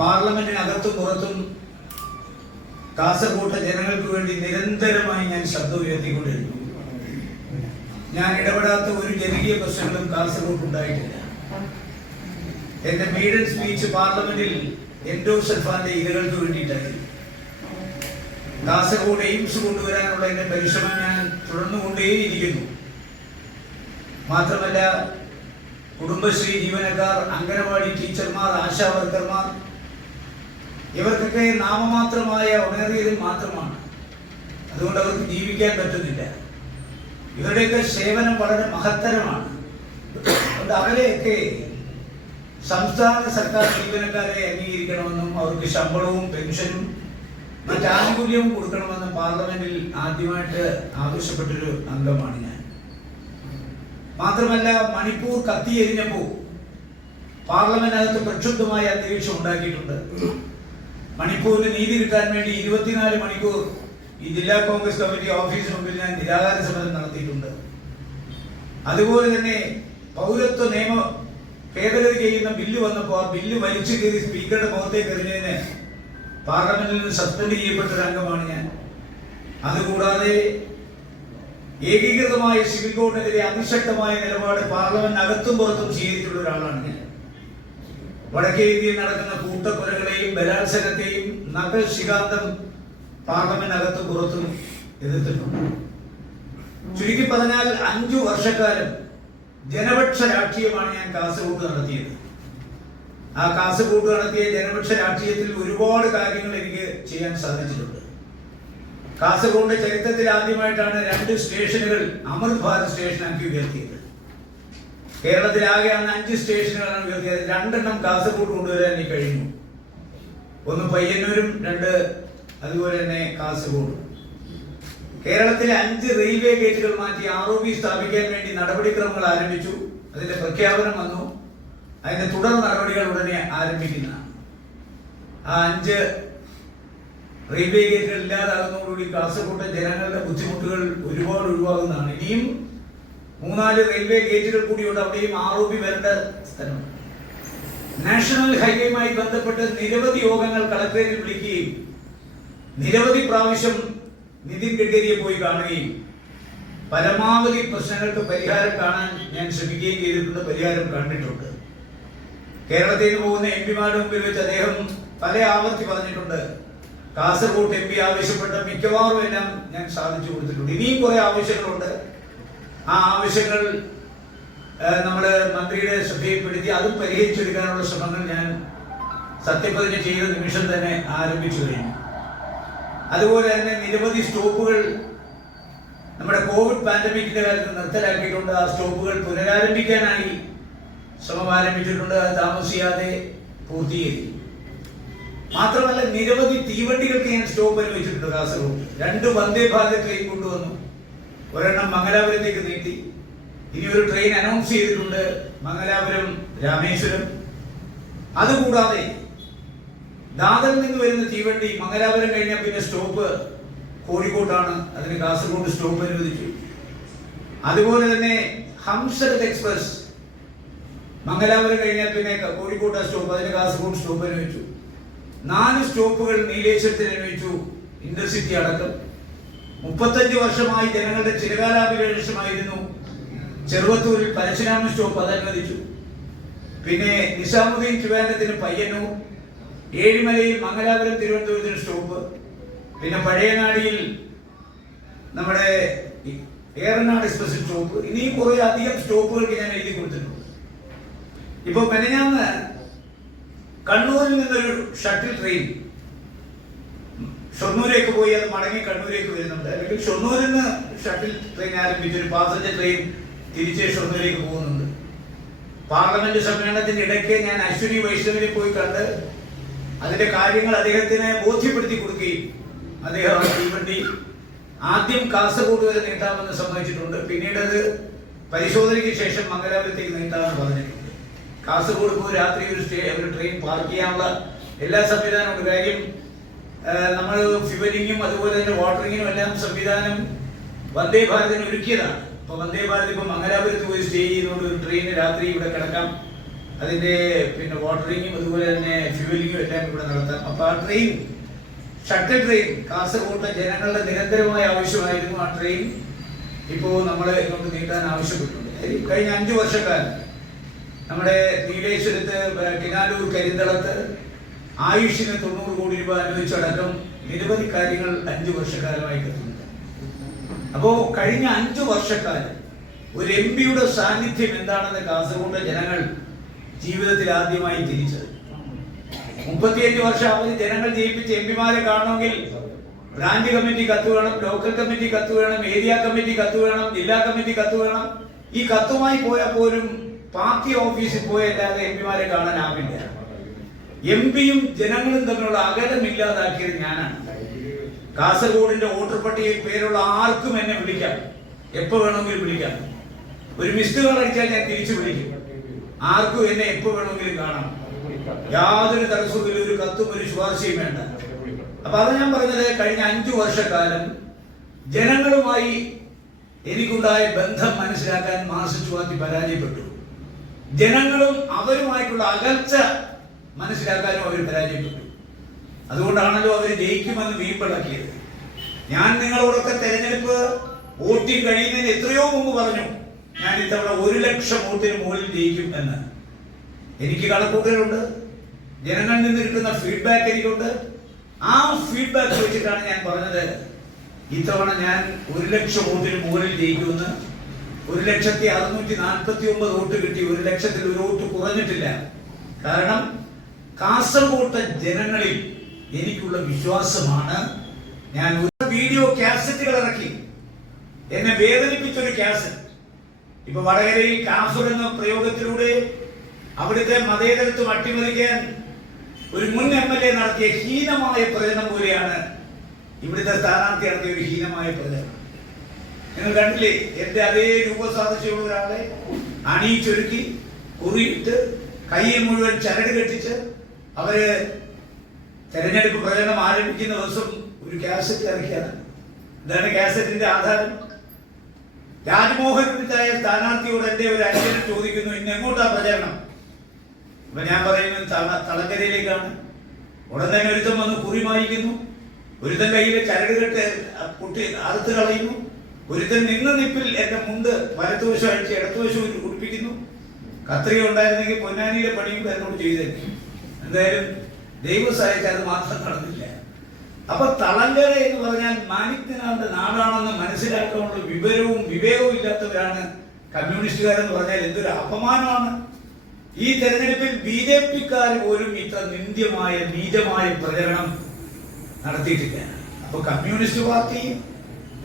പാർലമെന്റിനകത്തും പുറത്തും കാസർഗോട്ടെ ജനങ്ങൾക്ക് വേണ്ടി നിരന്തരമായി ഞാൻ ശബ്ദം ഉയർത്തിക്കൊണ്ടിരുന്നു. ഞാൻ ഇടപെടാത്ത ഒരു ജനകീയ പ്രശ്നങ്ങളും കാസർഗോഡ് ഉണ്ടായിട്ടില്ല. എന്റെ മീഡിയൻ സ്പീച്ച് പാർലമെന്റിൽ എൻഡോസൾഫാന്റെ ഇരകൾക്ക് വേണ്ടിയിട്ടായിരുന്നു. കാസർഗോഡ് എയിംസ് കൊണ്ടുവരാനുള്ള എന്റെ പരിശ്രമം ഞാൻ തുടർന്നുകൊണ്ടേയിരിക്കുന്നു. മാത്രമല്ല, കുടുംബശ്രീ ജീവനക്കാർ, അംഗനവാടി ടീച്ചർമാർ, ആശാ വർക്കർമാർ ഇവർക്കൊക്കെ നാമമാത്രമായ ഉണർവിയതിൽ മാത്രമാണ്. അതുകൊണ്ട് അവർക്ക് ജീവിക്കാൻ പറ്റുന്നില്ല. ഇവരുടെയൊക്കെ സേവനം വളരെ മഹത്തരമാണ്. അതുകൊണ്ട് അവരെയൊക്കെ സംസ്ഥാന സർക്കാർ ജീവനക്കാരെ അംഗീകരിക്കണമെന്നും അവർക്ക് ശമ്പളവും പെൻഷനും മറ്റാനുകൂല്യവും കൊടുക്കണമെന്നും പാർലമെന്റിൽ ആദ്യമായിട്ട് ആവശ്യപ്പെട്ടൊരു അംഗമാണ് ഞാൻ. മാത്രമല്ല, മണിപ്പൂർ കത്തിയെരിഞ്ഞപ്പോൾ പാർലമെന്റിനകത്ത് പ്രക്ഷുബ്ധമായ അന്തരീക്ഷം ഉണ്ടാക്കിയിട്ടുണ്ട്. മണിപ്പൂരിന് നീതി കിട്ടാൻ വേണ്ടി 24 മണിക്കൂർ ഈ ജില്ലാ കോൺഗ്രസ് കമ്മിറ്റി ഓഫീസിന് മുമ്പിൽ ഞാൻ നിരാഹാര സമരം നടത്തിയിട്ടുണ്ട്. അതുപോലെ തന്നെ പൗരത്വ നിയമ ഭേദഗതി ചെയ്യുന്ന ബില്ല് വന്നപ്പോൾ ആ ബില്ല് വലിച്ചു കയറി സ്പീക്കറുടെ മുഖത്തേക്ക് എറിഞ്ഞതിന് പാർലമെന്റിൽ നിന്ന് സസ്പെൻഡ് ചെയ്യപ്പെട്ട ഒരു അംഗമാണ് ഞാൻ. അതുകൂടാതെ ഏകീകൃതമായ സിവിൽ കോഡിനെതിരെ അതിശക്തമായ നിലപാട് പാർലമെന്റിനകത്തും പുറത്തും സ്വീകരിച്ചിട്ടുള്ള ഒരാളാണ് ഞാൻ. വടക്കേ ഇന്ത്യയിൽ നടക്കുന്ന കൂട്ടക്കൊലകളെയും ബലാത്സംഗത്തെയും നഖശിഖാന്തം പാർലമെന്റിനകത്തും പുറത്തും എതിർത്തിട്ടുണ്ട്. ചുരുക്കി പറഞ്ഞാൽ 5 വർഷക്കാലം ജനപക്ഷ രാഷ്ട്രീയമാണ് ഞാൻ കാസർഗോഡ് നടത്തിയത്. ആ കാസർഗോഡ് നടത്തിയ ജനപക്ഷ രാഷ്ട്രീയത്തിൽ ഒരുപാട് കാര്യങ്ങൾ എനിക്ക് ചെയ്യാൻ സാധിച്ചിട്ടുണ്ട്. കാസർഗോഡിന്റെ ചരിത്രത്തിൽ ആദ്യമായിട്ടാണ് 2 സ്റ്റേഷനുകൾ അമൃത് ഭാരത് സ്റ്റേഷനാക്കി ഉയർത്തിയത്. കേരളത്തിലാകെ അന്ന് 5 സ്റ്റേഷനുകളാണ് ഉയർത്തിയത്. 2 കാസർഗോഡ് കൊണ്ടുവരാൻ എനിക്ക് കഴിഞ്ഞു. ഒന്ന് പയ്യന്നൂരും 2 അതുപോലെ തന്നെ കാസർഗോഡ്. കേരളത്തിലെ 5 റെയിൽവേ ഗേറ്റുകൾ മാറ്റി ROB സ്ഥാപിക്കാൻ വേണ്ടി നടപടിക്രമങ്ങൾ ആരംഭിച്ചു. അതിന്റെ പ്രഖ്യാപനം വന്നു. അതിന്റെ തുടർ നടപടികൾ ഉടനെ ആരംഭിക്കുന്നതാണ്. ആ 5 റെയിൽവേ ഗേറ്റുകൾ ഇല്ലാതാകുന്നതോടുകൂടി കാസർഗോട്ടെ ജനങ്ങളുടെ ബുദ്ധിമുട്ടുകൾ ഒരുപാട് ഒഴിവാകുന്നതാണ്. ഇനിയും 3-4 റെയിൽവേ ഗേറ്റുകൾ കൂടിയുണ്ട്. അവിടെയും ROB വരേണ്ട സ്ഥലം. നാഷണൽ ഹൈവേയുമായി ബന്ധപ്പെട്ട് നിരവധി യോഗങ്ങൾ കളക്ടറേറ്റിൽ വിളിക്കുകയും നിരവധി പ്രാവശ്യം നിതിൻ ഗഡ്കരിയെ പോയി കാണുകയും പരമാവധി പ്രശ്നങ്ങൾക്ക് പരിഹാരം കാണാൻ ഞാൻ ശ്രമിക്കുകയും ചെയ്തിട്ടുണ്ട്. പരിഹാരം കണ്ടിട്ടുണ്ട്. കേരളത്തിൽ നിന്ന് പോകുന്ന MP-മാരുടെ മുമ്പിൽ വെച്ച് അദ്ദേഹം പല ആവർത്തി പറഞ്ഞിട്ടുണ്ട്, കാസർഗോഡ് MP ആവശ്യപ്പെട്ട മിക്കവാറും എല്ലാം ഞാൻ സാധിച്ചു കൊടുത്തിട്ടുണ്ട്. ഇനിയും കുറെ ആവശ്യങ്ങളുണ്ട്. ആ ആവശ്യങ്ങൾ നമ്മുടെ മന്ത്രിയുടെ ശ്രദ്ധയിൽപ്പെടുത്തി അതും പരിഹരിച്ചെടുക്കാനുള്ള ശ്രമങ്ങൾ ഞാൻ സത്യപ്രതിജ്ഞ ചെയ്ത നിമിഷം തന്നെ ആരംഭിച്ചു കഴിഞ്ഞു. അതുപോലെ തന്നെ നിരവധി സ്റ്റോപ്പുകൾ നമ്മുടെ കോവിഡ് പാൻഡമിക്കിന്റെ കാലത്ത് നിർത്തലാക്കിയിട്ടുണ്ട്. ആ സ്റ്റോപ്പുകൾ പുനരാരംഭിക്കാനായി ശ്രമം ആരംഭിച്ചിട്ടുണ്ട്. അത് താമസിയാതെ പൂർത്തീകരിക്കും. മാത്രമല്ല, നിരവധി തീവണ്ടികൾക്ക് ഞാൻ സ്റ്റോപ്പ് അനുവദിച്ചിട്ടുണ്ട്. കാസർഗോഡ് 2 വന്ദേ ഭാരത് ട്രെയിൻ കൊണ്ടുവന്നു. ഒരെണ്ണം മംഗലാപുരത്തേക്ക് നീട്ടി. ഇനി ഒരു ട്രെയിൻ അനൗൺസ് ചെയ്തിട്ടുണ്ട്, മംഗലാപുരം രാമേശ്വരം. അതുകൂടാതെ ദാദറിൽ നിന്ന് വരുന്ന തീവണ്ടി മംഗലാപുരം കഴിഞ്ഞാൽ പിന്നെ സ്റ്റോപ്പ് കോഴിക്കോട്ടാണ്. അതിന് കാസർഗോഡ് സ്റ്റോപ്പ് അനുവദിച്ചു. അതുപോലെ തന്നെ ഹംസരത് എക്സ്പ്രസ് മംഗലാപുരം കഴിഞ്ഞാൽ പിന്നെ കോഴിക്കോട്ട് സ്റ്റോപ്പ്, അതിന് കാസർഗോഡ് സ്റ്റോപ്പ് അനുവദിച്ചു. 4 സ്റ്റോപ്പുകൾ നീലേശ്വരത്തിന് അനുവദിച്ചു, ഇന്റർസിറ്റി അടക്കം. 35 വർഷമായി ജനങ്ങളുടെ ചിരകാലാഭിലാഷമായിരുന്നു ചെറുവത്തൂരിൽ പരശുരാമ സ്റ്റോപ്പ്, അത് അനുവദിച്ചു. പിന്നെ നിസാമുദ്ദീൻ ട്രിവാൻഡ്രത്തിന് പയ്യന്നൂർ, ഏഴിമലയിൽ മംഗലാപുരം തിരുവനന്തപുരത്തിന് സ്റ്റോപ്പ്, പിന്നെ പഴയനാടിയിൽ നമ്മുടെ ഏറനാട് എക്സ്പ്രസ് സ്റ്റോപ്പ്. ഇനിയും കുറെ അധികം സ്റ്റോപ്പുകൾക്ക് ഞാൻ എഴുതി കൊടുത്തിട്ടുണ്ട്. ഇപ്പൊ മെനഞ്ഞാന്ന് കണ്ണൂരിൽ നിന്നൊരു ഷട്ടിൽ ട്രെയിൻ ഷൊർണൂരേക്ക് പോയി അത് മടങ്ങി കണ്ണൂരേക്ക് വരുന്നുണ്ട്. അല്ലെങ്കിൽ ഷൊർണൂരിൽ നിന്ന് ഷട്ടിൽ ട്രെയിൻ ആരംഭിച്ചൊരു പാസഞ്ചർ ട്രെയിൻ തിരിച്ച് ഷൊർണൂരേക്ക് പോകുന്നുണ്ട്. പാർലമെന്റ് സമ്മേളനത്തിന്റെ ഇടയ്ക്ക് ഞാൻ അശ്വിനി വൈഷ്ണവിനെ പോയി കണ്ട് അതിന്റെ കാര്യങ്ങൾ അദ്ദേഹത്തിന് ബോധ്യപ്പെടുത്തി കൊടുക്കുകയും അദ്ദേഹം ആ തീവണ്ടി ആദ്യം കാസർഗോഡ് വരെ നീട്ടാമെന്ന് സമ്മതിച്ചിട്ടുണ്ട്. പിന്നീട് അത് പരിശോധനയ്ക്ക് ശേഷം മംഗലാപുരത്തേക്ക് നീട്ടാമെന്ന് പറഞ്ഞിട്ടുണ്ട്. കാസർഗോഡ് പോയി രാത്രി ഒരു ട്രെയിൻ പാർക്ക് ചെയ്യാനുള്ള എല്ലാ സംവിധാനമുണ്ട്. കാര്യം നമ്മൾ ഫ്യൂവലിങ്ങും അതുപോലെ തന്നെ വാട്ടറിങ്ങിനും എല്ലാം സംവിധാനം വന്ദേ ഭാരതിന് ഒരുക്കിയതാണ്. അപ്പൊ വന്ദേ ഭാരത് ഇപ്പൊ മംഗലാപുരത്ത് പോയി സ്റ്റേ ചെയ്യുന്നതുകൊണ്ട് ഒരു ട്രെയിന് രാത്രി ഇവിടെ കിടക്കാം. അതിൻ്റെ പിന്നെ വാട്ടറിങ്ങും അതുപോലെ തന്നെ ഫ്യൂവലിങ്ങും എല്ലാം ഇവിടെ നടത്താം. അപ്പോൾ ആ ട്രെയിൻ, ഷട്ടിൽ ട്രെയിൻ, കാസർഗോഡ് ജനങ്ങളുടെ നിരന്തരമായ ആവശ്യമായിരുന്നു. ആ ട്രെയിൻ ഇപ്പോൾ നമ്മൾ ഇങ്ങോട്ട് നീട്ടാൻ ആവശ്യപ്പെട്ടിട്ടുണ്ട്. കഴിഞ്ഞ 5 വർഷക്കാലം നമ്മുടെ നീലേശ്വരത്ത്, കിനാലൂർ, കരിന്തളത്ത് ആയുഷിന് 90 കോടി രൂപ അനുവദിച്ചടക്കം നിരവധി കാര്യങ്ങൾ 5 വർഷക്കാലമായി എത്തുന്നുണ്ട്. അപ്പോൾ കഴിഞ്ഞ 5 വർഷക്കാലം ഒരു MP-യുടെ സാന്നിധ്യം എന്താണെന്ന് കാസർഗോഡ് ജനങ്ങൾ ജീവിതത്തിൽ ആദ്യമായി തിരിച്ചത്. 35 വർഷം അവർ ജനങ്ങൾ ജയിപ്പിച്ച MP-മാരെ കാണണമെങ്കിൽ ബ്രാഞ്ച് കമ്മിറ്റി കത്ത് വേണം, ലോക്കൽ കമ്മിറ്റി കത്ത് വേണം, ഏരിയ കമ്മിറ്റി കത്ത് വേണം, ജില്ലാ കമ്മിറ്റി കത്ത് വേണം. ഈ കത്തുമായി പോയാൽ പോലും പാർട്ടി ഓഫീസിൽ പോയല്ലാതെ MP-മാരെ കാണാനാവില്ല. MP-യും ജനങ്ങളും തമ്മിലുള്ള അകലമില്ലാതാക്കിയത് ഞാനാണ്. കാസർഗോഡിന്റെ വോട്ടർ പട്ടികയിൽ പേരുള്ള ആർക്കും എന്നെ വിളിക്കാം, എപ്പോ വേണമെങ്കിലും വിളിക്കാം. ഒരു മിസ്ഡ് കോൾ അടിച്ചാൽ ഞാൻ തിരിച്ചു വിളിക്കും. ആർക്കും എന്നെ എപ്പോ വേണമെങ്കിലും കാണാം. യാതൊരു തടസ്സവും, ഒരു കത്തും ഒരു ശുപാർശയും വേണ്ട. അപ്പൊ അത് ഞാൻ പറഞ്ഞത്, കഴിഞ്ഞ 5 വർഷക്കാലം ജനങ്ങളുമായി എനിക്കുണ്ടായ ബന്ധം മനസ്സിലാക്കാൻ മാർക്സിസ്റ്റ് പാർട്ടി പരാജയപ്പെട്ടു. ജനങ്ങളും അവരുമായിട്ടുള്ള അകൽച്ച മനസ്സിലാക്കാനും അവർ പരാജയപ്പെട്ടു. അതുകൊണ്ടാണല്ലോ അവർ ജയിക്കുമെന്ന് വീമ്പിളക്കിയത്. ഞാൻ നിങ്ങളോടൊക്കെ തെരഞ്ഞെടുപ്പ് വോട്ടിംഗ് കഴിയുന്നതിന് എത്രയോ മുമ്പ് പറഞ്ഞു, ഞാൻ ഇത്തവണ 1 ലക്ഷം വോട്ടിന് മുകളിൽ ജയിക്കും എന്ന്. എനിക്ക് കണക്കൂട്ടലുണ്ട്, ജനങ്ങളിൽ നിന്ന് കിട്ടുന്ന ഫീഡ്ബാക്ക് എനിക്കുണ്ട്. ആ ഫീഡ്ബാക്ക് വെച്ചിട്ടാണ് ഞാൻ പറഞ്ഞത് ഇത്തവണ ഞാൻ 1 ലക്ഷം വോട്ടിന് മുകളിൽ ജയിക്കുമെന്ന്. 1,649 വോട്ട് കിട്ടി. 1 ലക്ഷത്തിൽ ഒരു വോട്ട് കുറഞ്ഞിട്ടില്ല. കാരണം കാസർഗോഡ് ജനങ്ങളിൽ എനിക്കുള്ള വിശ്വാസമാണ്. ഞാൻ ഒരു വീഡിയോ കാസറ്റുകൾ ഇറക്കി, എന്നെ വേദനിപ്പിച്ചൊരു കാസറ്റ്. ഇപ്പൊ വടകരയിൽ കാഫർ എന്ന പ്രയോഗത്തിലൂടെ അവിടുത്തെ മതേതരത്വം അട്ടിമറിക്കാൻ ഒരു മുൻ MLA നടത്തിയ ഹീനമായ പ്രചരണം പോലെയാണ് ഇവിടുത്തെ സ്ഥാനാർത്ഥി നടത്തിയ ഒരു ഹീനമായ പ്രചരണം. നിങ്ങൾ കണ്ടില്ലേ? എന്റെ അതേ രൂപസാദൃശ്യമുള്ള ഒരാളെ അണിയിച്ചൊരുക്കി, കുറിയിട്ട്, കയ്യിൽ മുഴുവൻ ചരട് കെട്ടിച്ച് അവര് തെരഞ്ഞെടുപ്പ് പ്രചരണം ആരംഭിക്കുന്ന ദിവസം ഒരു കാസറ്റ് ഇറക്കിയാണ്. എന്താണ് കാസറ്റിന്റെ ആധാരം? രാജ്മോഹൻ ഉണ്ണിത്തായ സ്ഥാനാർത്ഥിയോട് എന്റെ ഒരു അനുജൻ ചോദിക്കുന്നു, ഇന്ന് എങ്ങോട്ടാ പ്രചരണം? അപ്പൊ ഞാൻ പറയുന്നത് തളങ്കരയിലേക്കാണ്. ഉടൻ തന്നെ ഒരുത്തം വന്ന് കുറി മായിക്കുന്നു, ഒരുത്തൻ കയ്യിലെ ചരട് കെട്ട് കുട്ടി അറുത്ത് കളയുന്നു, ഒരുത്തൻ നിന്ന നിപ്പിൽ എന്റെ മുണ്ട് വലത്തുവശം അഴിച്ച് ഇടത്തുവശം ഉടുപ്പിക്കുന്നു. കത്രിക ഉണ്ടായിരുന്നെങ്കിൽ പൊന്നാനിയിലെ പണിയും എന്നോട് ചെയ്തേക്കും. എന്തായാലും ദൈവം സഹായിച്ചാൽ അത് മാത്രം നടന്നില്ല. അപ്പൊ തളങ്കര എന്ന് പറഞ്ഞാൽ മാനിക്നാഥന്റെ നാടാണെന്ന് മനസ്സിലാക്കാനുള്ള വിവരവും വിവേകവും ഇല്ലാത്തവരാണ് കമ്മ്യൂണിസ്റ്റുകാരെന്ന് പറഞ്ഞാൽ എന്തൊരു അപമാനമാണ്. ഈ തെരഞ്ഞെടുപ്പിൽ BJP-ക്കാർ പോലും ഇത്ര നിന്ദ്യമായ നീചമായ പ്രചരണം നടത്തിയിട്ടില്ല. അപ്പൊ കമ്മ്യൂണിസ്റ്റ് പാർട്ടി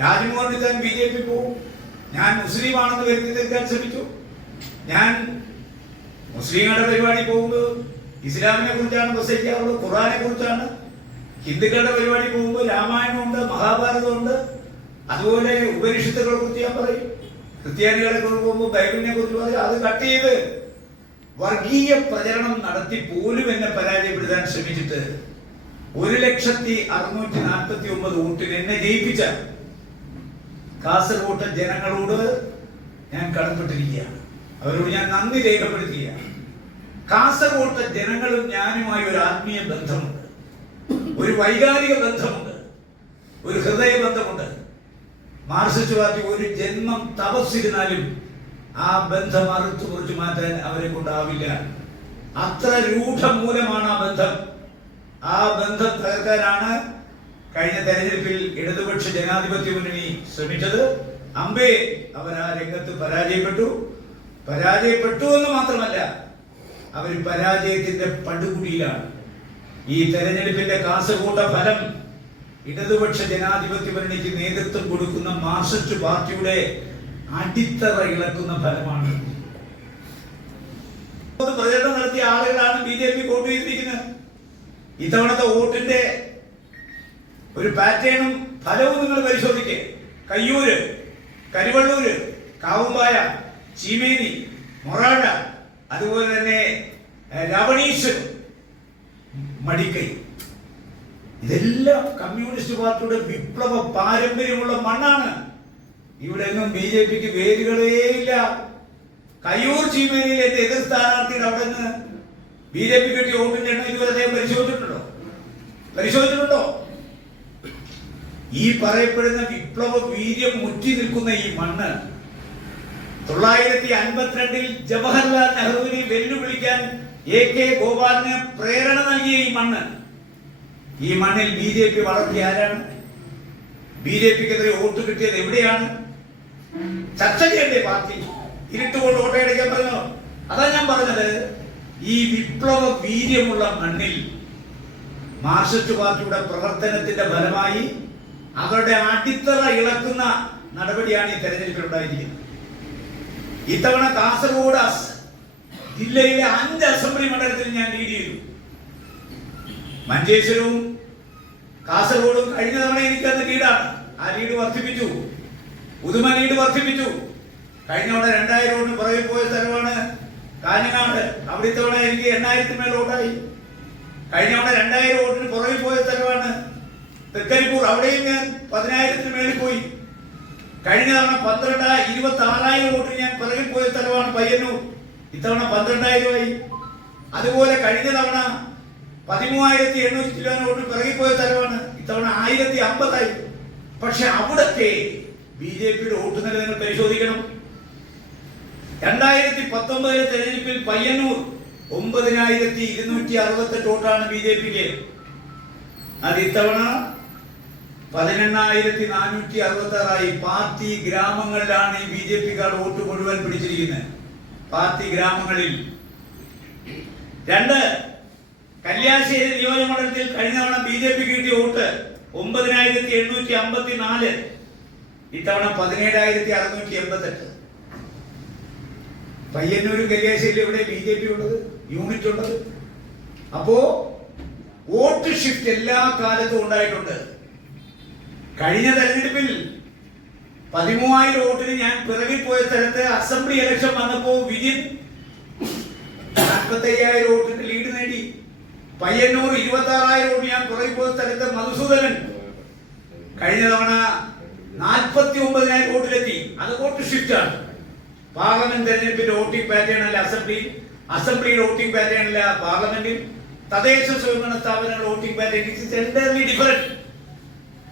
രാജ്മോഹൻ താൻ BJP പോവും. ഞാൻ മുസ്ലിമാണെന്ന് വരുത്തി തീർക്കാൻ ശ്രമിച്ചു. ഞാൻ മുസ്ലിങ്ങളുടെ പരിപാടി പോകുമ്പോൾ ഇസ്ലാമിനെ കുറിച്ചാണ് പ്രസംഗിക്കാറുള്ളത്, ഖുർആനെ കുറിച്ചാണ്. ഹിന്ദുക്കളുടെ പരിപാടി പോകുമ്പോൾ രാമായണമുണ്ട്, മഹാഭാരതമുണ്ട്, അതുപോലെ ഉപനിഷത്തുകളെ കുറിച്ച് ഞാൻ പറയും. ക്രിസ്ത്യാനികളെ കുറിച്ച് പോകുമ്പോൾ ബൈബിളിനെ കുറിച്ച് പറയും. അത് കട്ട് ചെയ്ത് വർഗീയ പ്രചരണം നടത്തി പോലും എന്നെ പരാജയപ്പെടുത്താൻ ശ്രമിച്ചിട്ട് 1,649 വോട്ടിന് എന്നെ ജയിപ്പിച്ച കാസർഗോഡ് ജനങ്ങളോട് ഞാൻ കടപ്പെട്ടിരിക്കുകയാണ്. അവരോട് ഞാൻ നന്ദി രേഖപ്പെടുത്തുകയാണ്. കാസർഗോഡ് ജനങ്ങളും ഞാനുമായി ഒരു ആത്മീയ ബന്ധമുണ്ട്, ഒരു വൈകാരിക ബന്ധമുണ്ട്, ഒരു ഹൃദയ ബന്ധമുണ്ട്. മാർക്സിസ്റ്റ് പാർട്ടി ഒരു ജന്മം തപസ്സിരുന്നാലും ആ ബന്ധം അറുത്തു കുറിച്ച് മാറ്റാൻ അവരെ കൊണ്ടാവില്ല. അത്ര രൂഢമൂലമാണ് ആ ബന്ധം. ആ ബന്ധം തകർക്കാനാണ് കഴിഞ്ഞ തെരഞ്ഞെടുപ്പിൽ ഇടതുപക്ഷ ജനാധിപത്യ മുന്നണി ശ്രമിച്ചത്. അമ്പേ അവർ ആ രംഗത്ത് പരാജയപ്പെട്ടു എന്ന് മാത്രമല്ല, അവർ പരാജയത്തിന്റെ പടുകുടിയിലാണ്. ഈ തെരഞ്ഞെടുപ്പിന്റെ കാസർഗോഡ് ഫലം ഇടതുപക്ഷ ജനാധിപത്യ മുന്നണിക്ക് നേതൃത്വം കൊടുക്കുന്ന മാർക്സിസ്റ്റ് പാർട്ടിയുടെ അടിത്തറ ഇളക്കുന്ന ഫലമാണ്. പ്രചരണം നടത്തിയ ആളുകളാണ് BJP വോട്ട് ചെയ്തിരിക്കുന്നത്. ഇത്തവണത്തെ വോട്ടിന്റെ ഒരു പാറ്റേണും ഫലവും നിങ്ങൾ പരിശോധിക്കുക. കയ്യൂര്, കരുവള്ളൂര്, കാവുമ്പായ, ചീമേനി, മൊറാഴ, അതുപോലെ തന്നെ ലവണീശ്വരം, മടിക്കൈ, ഇതെല്ലാം കമ്മ്യൂണിസ്റ്റ് പാർട്ടിയുടെ വിപ്ലവ പാരമ്പര്യമുള്ള മണ്ണാണ്. ഇവിടെ ഒന്നും BJPക്ക് വേരുകളേ ഇല്ല. കയ്യൂർ ചീമേനിയിൽ എന്റെ എതിർ സ്ഥാനാർത്ഥിയുടെ അവിടെ നിന്ന് BJP കിട്ടിയ വോട്ടിന്റെ എണ്ണം ഇതുവരെ അദ്ദേഹം പരിശോധിച്ചിട്ടുണ്ടോ? ഈ പറയപ്പെടുന്ന വിപ്ലവ വീര്യം മുറ്റി നിൽക്കുന്ന ഈ മണ്ണ് 952 ജവഹർലാൽ നെഹ്റുവിനെ വെല്ലുവിളിക്കാൻ AK ഗോപാലിന് പ്രേരണ നൽകിയ ഈ മണ്ണിൽ BJP വളർത്തിയ ആരാണ്? BJPക്കെതിരെ വോട്ട് കിട്ടിയത് എവിടെയാണ്? ചർച്ച ചെയ്യണ്ടേ പാർട്ടി? ഇരുട്ടുകൊണ്ട് വോട്ടയടിക്കാൻ പറഞ്ഞോ? അതാ ഞാൻ പറഞ്ഞത്, ഈ വിപ്ലവ വീര്യമുള്ള മണ്ണിൽ മാർക്സിസ്റ്റ് പാർട്ടിയുടെ പ്രവർത്തനത്തിന്റെ ഫലമായി അവരുടെ അടിത്തറ ഇളക്കുന്ന നടപടിയാണ് ഈ തെരഞ്ഞെടുപ്പിൽ ഉണ്ടായിരിക്കുന്നത്. ഇത്തവണ കാസർഗോഡ് ജില്ലയിലെ 5 അസംബ്ലി മണ്ഡലത്തിൽ ഞാൻ ലീഡ് ചെയ്തു. മഞ്ചേശ്വരവും കാസർഗോഡും കഴിഞ്ഞ തവണ എനിക്കന്ന് ലീഡാണ്. ആ ലീഡ് വർദ്ധിപ്പിച്ചു. പുതുമ ലീഡ് വർദ്ധിപ്പിച്ചു. കഴിഞ്ഞ തവണ 2000 വോട്ടിന് പുറകെ പോയ സ്ഥലമാണ് കാഞ്ഞങ്ങാട്. അവിടെ ഇത്തവണ എനിക്ക് 8000 മേൽ വോട്ടായി. കഴിഞ്ഞ തവണ 2000 വോട്ടിന് പുറകെ പോയ സ്ഥലമാണ് തൃക്കരിപ്പൂർ. അവിടെയും ഞാൻ 10000 മേളിൽ പോയി. കഴിഞ്ഞ തവണ 26,000 വോട്ടിന് ഞാൻ പിറകിൽ പോയ സ്ഥലമാണ് പയ്യന്നൂർ. ഇത്തവണ 12,000 അതുപോലെ കഴിഞ്ഞ തവണ 13,800 വോട്ടിന് പിറകിൽ പോയ സ്ഥലമാണ്. ഇത്തവണ 1,050. പക്ഷെ അവിടത്തെ BJPയുടെ വോട്ട് നില നിങ്ങൾ പരിശോധിക്കണം. 2019 തെരഞ്ഞെടുപ്പിൽ പയ്യന്നൂർ 9,268 വോട്ടാണ് BJPക്ക്. അത് ഇത്തവണ 18,466. പാർട്ടി ഗ്രാമങ്ങളിലാണ് ഈ BJPക്കാർ വോട്ട് മുഴുവൻ പിടിച്ചിരിക്കുന്നത്. പാർട്ടി ഗ്രാമങ്ങളിൽ. 2, കല്യാശ്ശേരി നിയോജകമണ്ഡലത്തിൽ കഴിഞ്ഞ തവണ BJPക്ക് കിട്ടിയ വോട്ട് 9,854. ഇത്തവണ 17,688. പയ്യന്നൂരും കല്യാശ്ശേരിയിൽ എവിടെ BJP ഉള്ളത്, യൂണിറ്റ് ഉള്ളത്? അപ്പോ വോട്ട് ഷിഫ്റ്റ് എല്ലാ കാലത്തും ഉണ്ടായിട്ടുണ്ട്. കഴിഞ്ഞ തെരഞ്ഞെടുപ്പിൽ 13,000 വോട്ടിന് ഞാൻ പിറകിൽ പോയ സ്ഥലത്ത് അസംബ്ലി ഇലക്ഷൻ വന്നപ്പോ വിജിൻ 45,000 വോട്ടിന് ലീഡ് നേടി. പയ്യന്നൂർ 26,000 വോട്ട് ഞാൻ പിറകിൽ പോയ സ്ഥലത്ത് മധുസൂദനൻ കഴിഞ്ഞ തവണ 49,000 വോട്ടിലെത്തി. അത് വോട്ട് ഷിഫ്റ്റ് ആണ്. പാർലമെന്റ് തെരഞ്ഞെടുപ്പിന്റെ വോട്ടിംഗ് പാറ്റേൺ അല്ല അസംബ്ലിയുടെ വോട്ടിംഗ് പാറ്റേൺ അല്ല പാർലമെന്റിൽ. തദ്ദേശ സ്വയംഭരണ സ്ഥാപനങ്ങളുടെ വോട്ടിംഗ് പാറ്റേൺ എൻറ്റയർലി ഡിഫറെന്റ്.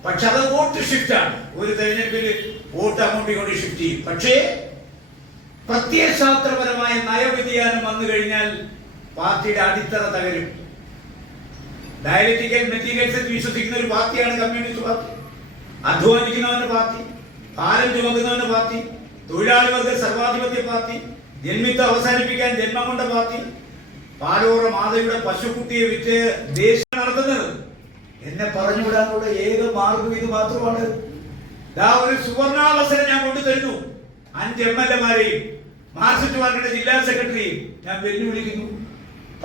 പക്ഷെ അത് വോട്ട് ഷിഫ്റ്റ് ആണ്. ഒരു തെരഞ്ഞെടുപ്പിൽ വോട്ട് അങ്ങോട്ടും ഇങ്ങോട്ടും ഷിഫ്റ്റ് ചെയ്യും. പക്ഷേ പ്രത്യയശാസ്ത്രപരമായ നയവ്യതിയാനം വന്നു കഴിഞ്ഞാൽ പാർട്ടിയുടെ അടിത്തറ തകരും. ഡയലക്റ്റിക്കൽ മെറ്റീരിയൽസിൽ വിശ്വസിക്കുന്ന ഒരു പാർട്ടിയാണ് കമ്മ്യൂണിസ്റ്റ് പാർട്ടി. അധ്വാനിക്കുന്നവന്റെ പാർട്ടി, ഭാരം ചുമക്കുന്നവന്റെ പാർട്ടി, തൊഴിലാളി വർഗ സർവാധിപത്യ പാർട്ടി, ജന്മിത്വം അവസാനിപ്പിക്കാൻ ജന്മം കൊണ്ട പാർട്ടി, പാലോറ മാതയുടെ പശുക്കുട്ടിയെ വിറ്റ് ദേശം നടത്തുന്നത്. എന്നെ പറഞ്ഞുവിടാനുള്ള ഏക മാർഗം ഇത് മാത്രമാണ്. ഒരു സുവർണാവസരം ഞാൻ കൊണ്ടുതരുന്നു. 5 MLA-മാരെയും മാർക്സിസ്റ്റ് പാർട്ടിയുടെ ജില്ലാ സെക്രട്ടറിയും ഞാൻ വെല്ലുവിളിക്കുന്നു.